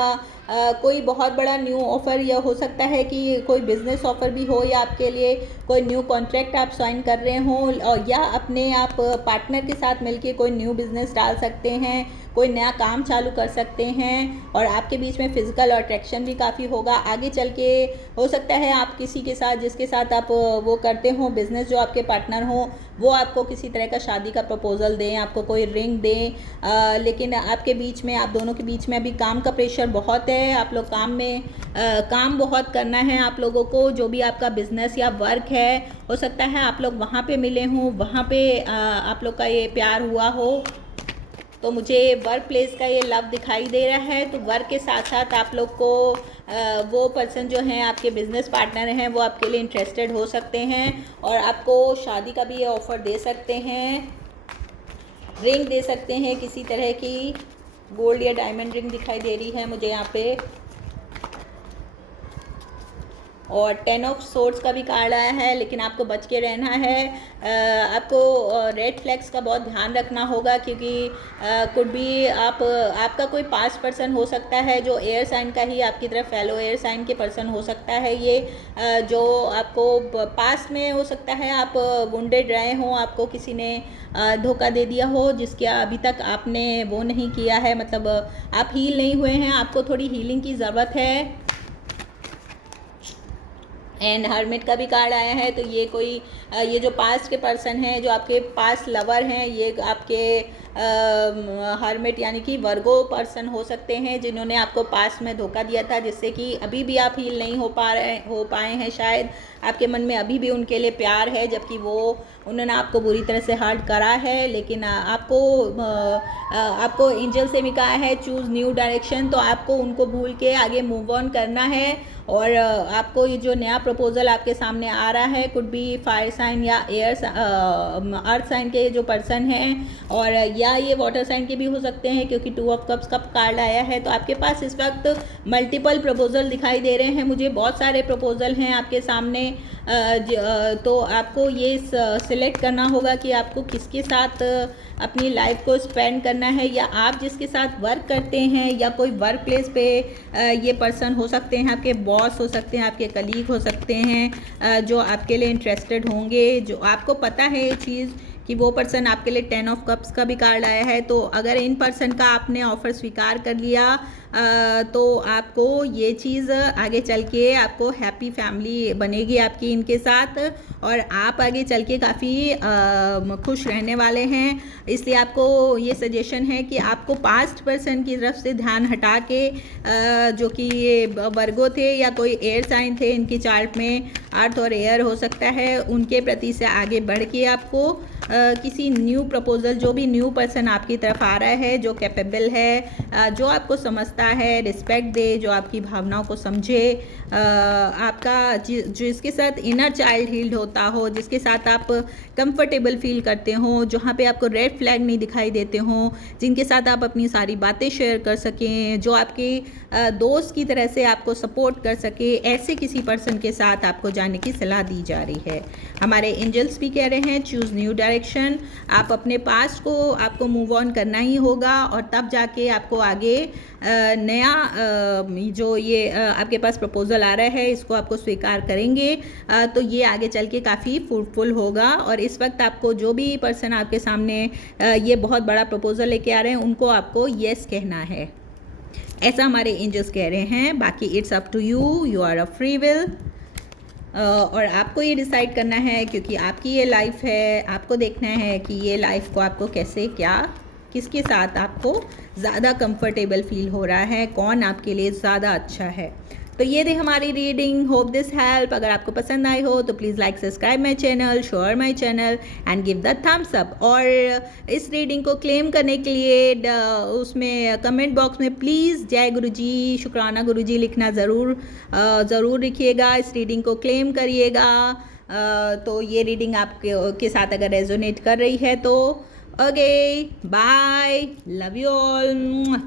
कोई बहुत बड़ा न्यू ऑफ़र, या हो सकता है कि कोई बिज़नेस ऑफ़र भी हो, या आपके लिए कोई न्यू कॉन्ट्रैक्ट आप साइन कर रहे हों, या अपने आप पार्टनर के साथ मिलके कोई न्यू बिज़नेस डाल सकते हैं, कोई नया नया काम चालू कर सकते हैं और आपके बीच में फिजिकल अट्रैक्शन भी काफ़ी होगा। आगे चल के हो सकता है आप किसी के साथ जिसके साथ आप वो करते हो बिज़नेस, जो आपके पार्टनर हो, वो आपको किसी तरह का शादी का प्रपोज़ल दें, आपको कोई रिंग दें, लेकिन आपके बीच में, आप दोनों के बीच में अभी काम का प्रेशर बहुत है। आप लोग काम में काम बहुत करना है आप लोगों को। जो भी आपका बिज़नेस या वर्क है, हो सकता है आप लोग वहाँ पे मिले हों, वहाँ पे आप लोग का ये प्यार हुआ हो। तो मुझे वर्क प्लेस का ये लव दिखाई दे रहा है। तो वर्क के साथ साथ आप लोग को वो पर्सन जो हैं आपके बिजनेस पार्टनर हैं, वो आपके लिए इंटरेस्टेड हो सकते हैं और आपको शादी का भी ये ऑफ़र दे सकते हैं, रिंग दे सकते हैं किसी तरह की। गोल्ड या डायमंड रिंग दिखाई दे रही है मुझे यहाँ पे। और 10 ऑफ सोर्ड्स का भी कार्ड आया है, लेकिन आपको बच के रहना है। आपको रेड फ्लैग्स का बहुत ध्यान रखना होगा, क्योंकि कुड भी आपका कोई पास्ट पर्सन हो सकता है जो एयर साइन का ही आपकी तरफ फेलो एयर साइन के पर्सन हो सकता है। ये जो आपको पास्ट में हो सकता है आप वुंडेड रहे हों, आपको किसी ने धोखा दे दिया हो जिसके अभी तक आपने वो नहीं किया है, मतलब आप हील नहीं हुए हैं, आपको थोड़ी हीलिंग की ज़रूरत है। एंड हर्मिट का भी कार्ड आया है। तो ये कोई ये जो पास्ट के पर्सन हैं, जो आपके पास्ट लवर हैं, ये आपके हर्मिट यानी कि वर्गो पर्सन हो सकते हैं, जिन्होंने आपको पास्ट में धोखा दिया था, जिससे कि अभी भी आप हील नहीं हो पाए हैं। शायद आपके मन में अभी भी उनके लिए प्यार है, जबकि उन्होंने आपको बुरी तरह से हर्ट करा है। लेकिन आपको एंजल से भी कहा है चूज़ न्यू डायरेक्शन। तो आपको उनको भूल के आगे मूव ऑन करना है। और आपको ये जो नया प्रपोज़ल आपके सामने आ रहा है, कुड बी फायर साइन या अर्थ साइन के जो पर्सन हैं, और या ये वाटर साइन के भी हो सकते हैं, क्योंकि 2 ऑफ कप्स का कार्ड आया है। तो आपके पास इस वक्त मल्टीपल प्रपोज़ल दिखाई दे रहे हैं मुझे, बहुत सारे प्रपोज़ल हैं आपके सामने। तो आपको ये सिलेक्ट करना होगा कि आपको किसके साथ अपनी लाइफ को स्पेंड करना है, या आप जिसके साथ वर्क करते हैं, या कोई वर्क प्लेस पे ये पर्सन हो सकते हैं, आपके बॉस हो सकते हैं, आपके कलीग हो सकते हैं, जो आपके लिए इंटरेस्टेड होंगे। जो आपको पता है ये चीज़ कि वो पर्सन आपके लिए 10 ऑफ कप्स का भी कार्ड आया है। तो अगर इन पर्सन का आपने ऑफ़र स्वीकार कर लिया, तो आपको ये चीज़ आगे चल के आपको हैप्पी फैमिली बनेगी आपकी इनके साथ, और आप आगे चल के काफ़ी खुश रहने वाले हैं। इसलिए आपको ये सजेशन है कि आपको पास्ट पर्सन की तरफ से ध्यान हटा के, जो कि ये वर्गो थे या कोई एयर साइन थे, इनकी चार्ट में अर्थ और एयर हो सकता है, उनके प्रति से आगे बढ़ के आपको किसी न्यू प्रपोज़ल, जो भी न्यू पर्सन आपकी तरफ आ रहा है, जो कैपेबल है, जो आपको समझता है, रिस्पेक्ट दे, जो आपकी भावनाओं को समझे, आपका जिसके साथ इनर चाइल्ड हील्ड होता हो, जिसके साथ आप कंफर्टेबल फील करते हो, जहाँ पे आपको रेड फ्लैग नहीं दिखाई देते हो, जिनके साथ आप अपनी सारी बातें शेयर कर सकें, जो आपके दोस्त की तरह से आपको सपोर्ट कर सके, ऐसे किसी पर्सन के साथ आपको जाने की सलाह दी जा रही है। हमारे एंजल्स भी कह रहे हैं चूज़ न्यू डायरेक्शन। आप अपने पास्ट को आपको मूव ऑन करना ही होगा, और तब जाके आपको आगे नया जो ये आपके पास प्रपोज़ल आ रहा है, इसको आपको स्वीकार करेंगे, तो ये आगे चल के काफ़ी फ्रूटफुल होगा। और इस वक्त आपको जो भी पर्सन आपके सामने ये बहुत बड़ा प्रपोज़ल लेके आ रहे हैं, उनको आपको येस कहना है, ऐसा हमारे एंजल्स कह रहे हैं। बाकी it's up to you, you are a free will, और आपको ये डिसाइड करना है, क्योंकि आपकी ये लाइफ है। आपको देखना है कि ये लाइफ को आपको कैसे, क्या, किसके साथ आपको ज़्यादा कंफर्टेबल फील हो रहा है, कौन आपके लिए ज़्यादा अच्छा है। तो ये थी हमारी रीडिंग। Hope this help. अगर आपको पसंद आई हो तो please like, subscribe my channel, share my channel and give the thumbs up. और इस रीडिंग को क्लेम करने के लिए उसमें कमेंट बॉक्स में प्लीज़ जय गुरुजी, शुक्राना गुरुजी लिखना ज़रूर लिखिएगा। इस रीडिंग को क्लेम करिएगा। तो ये रीडिंग आपके साथ अगर रेजोनेट कर रही है तो okay, bye, love you all.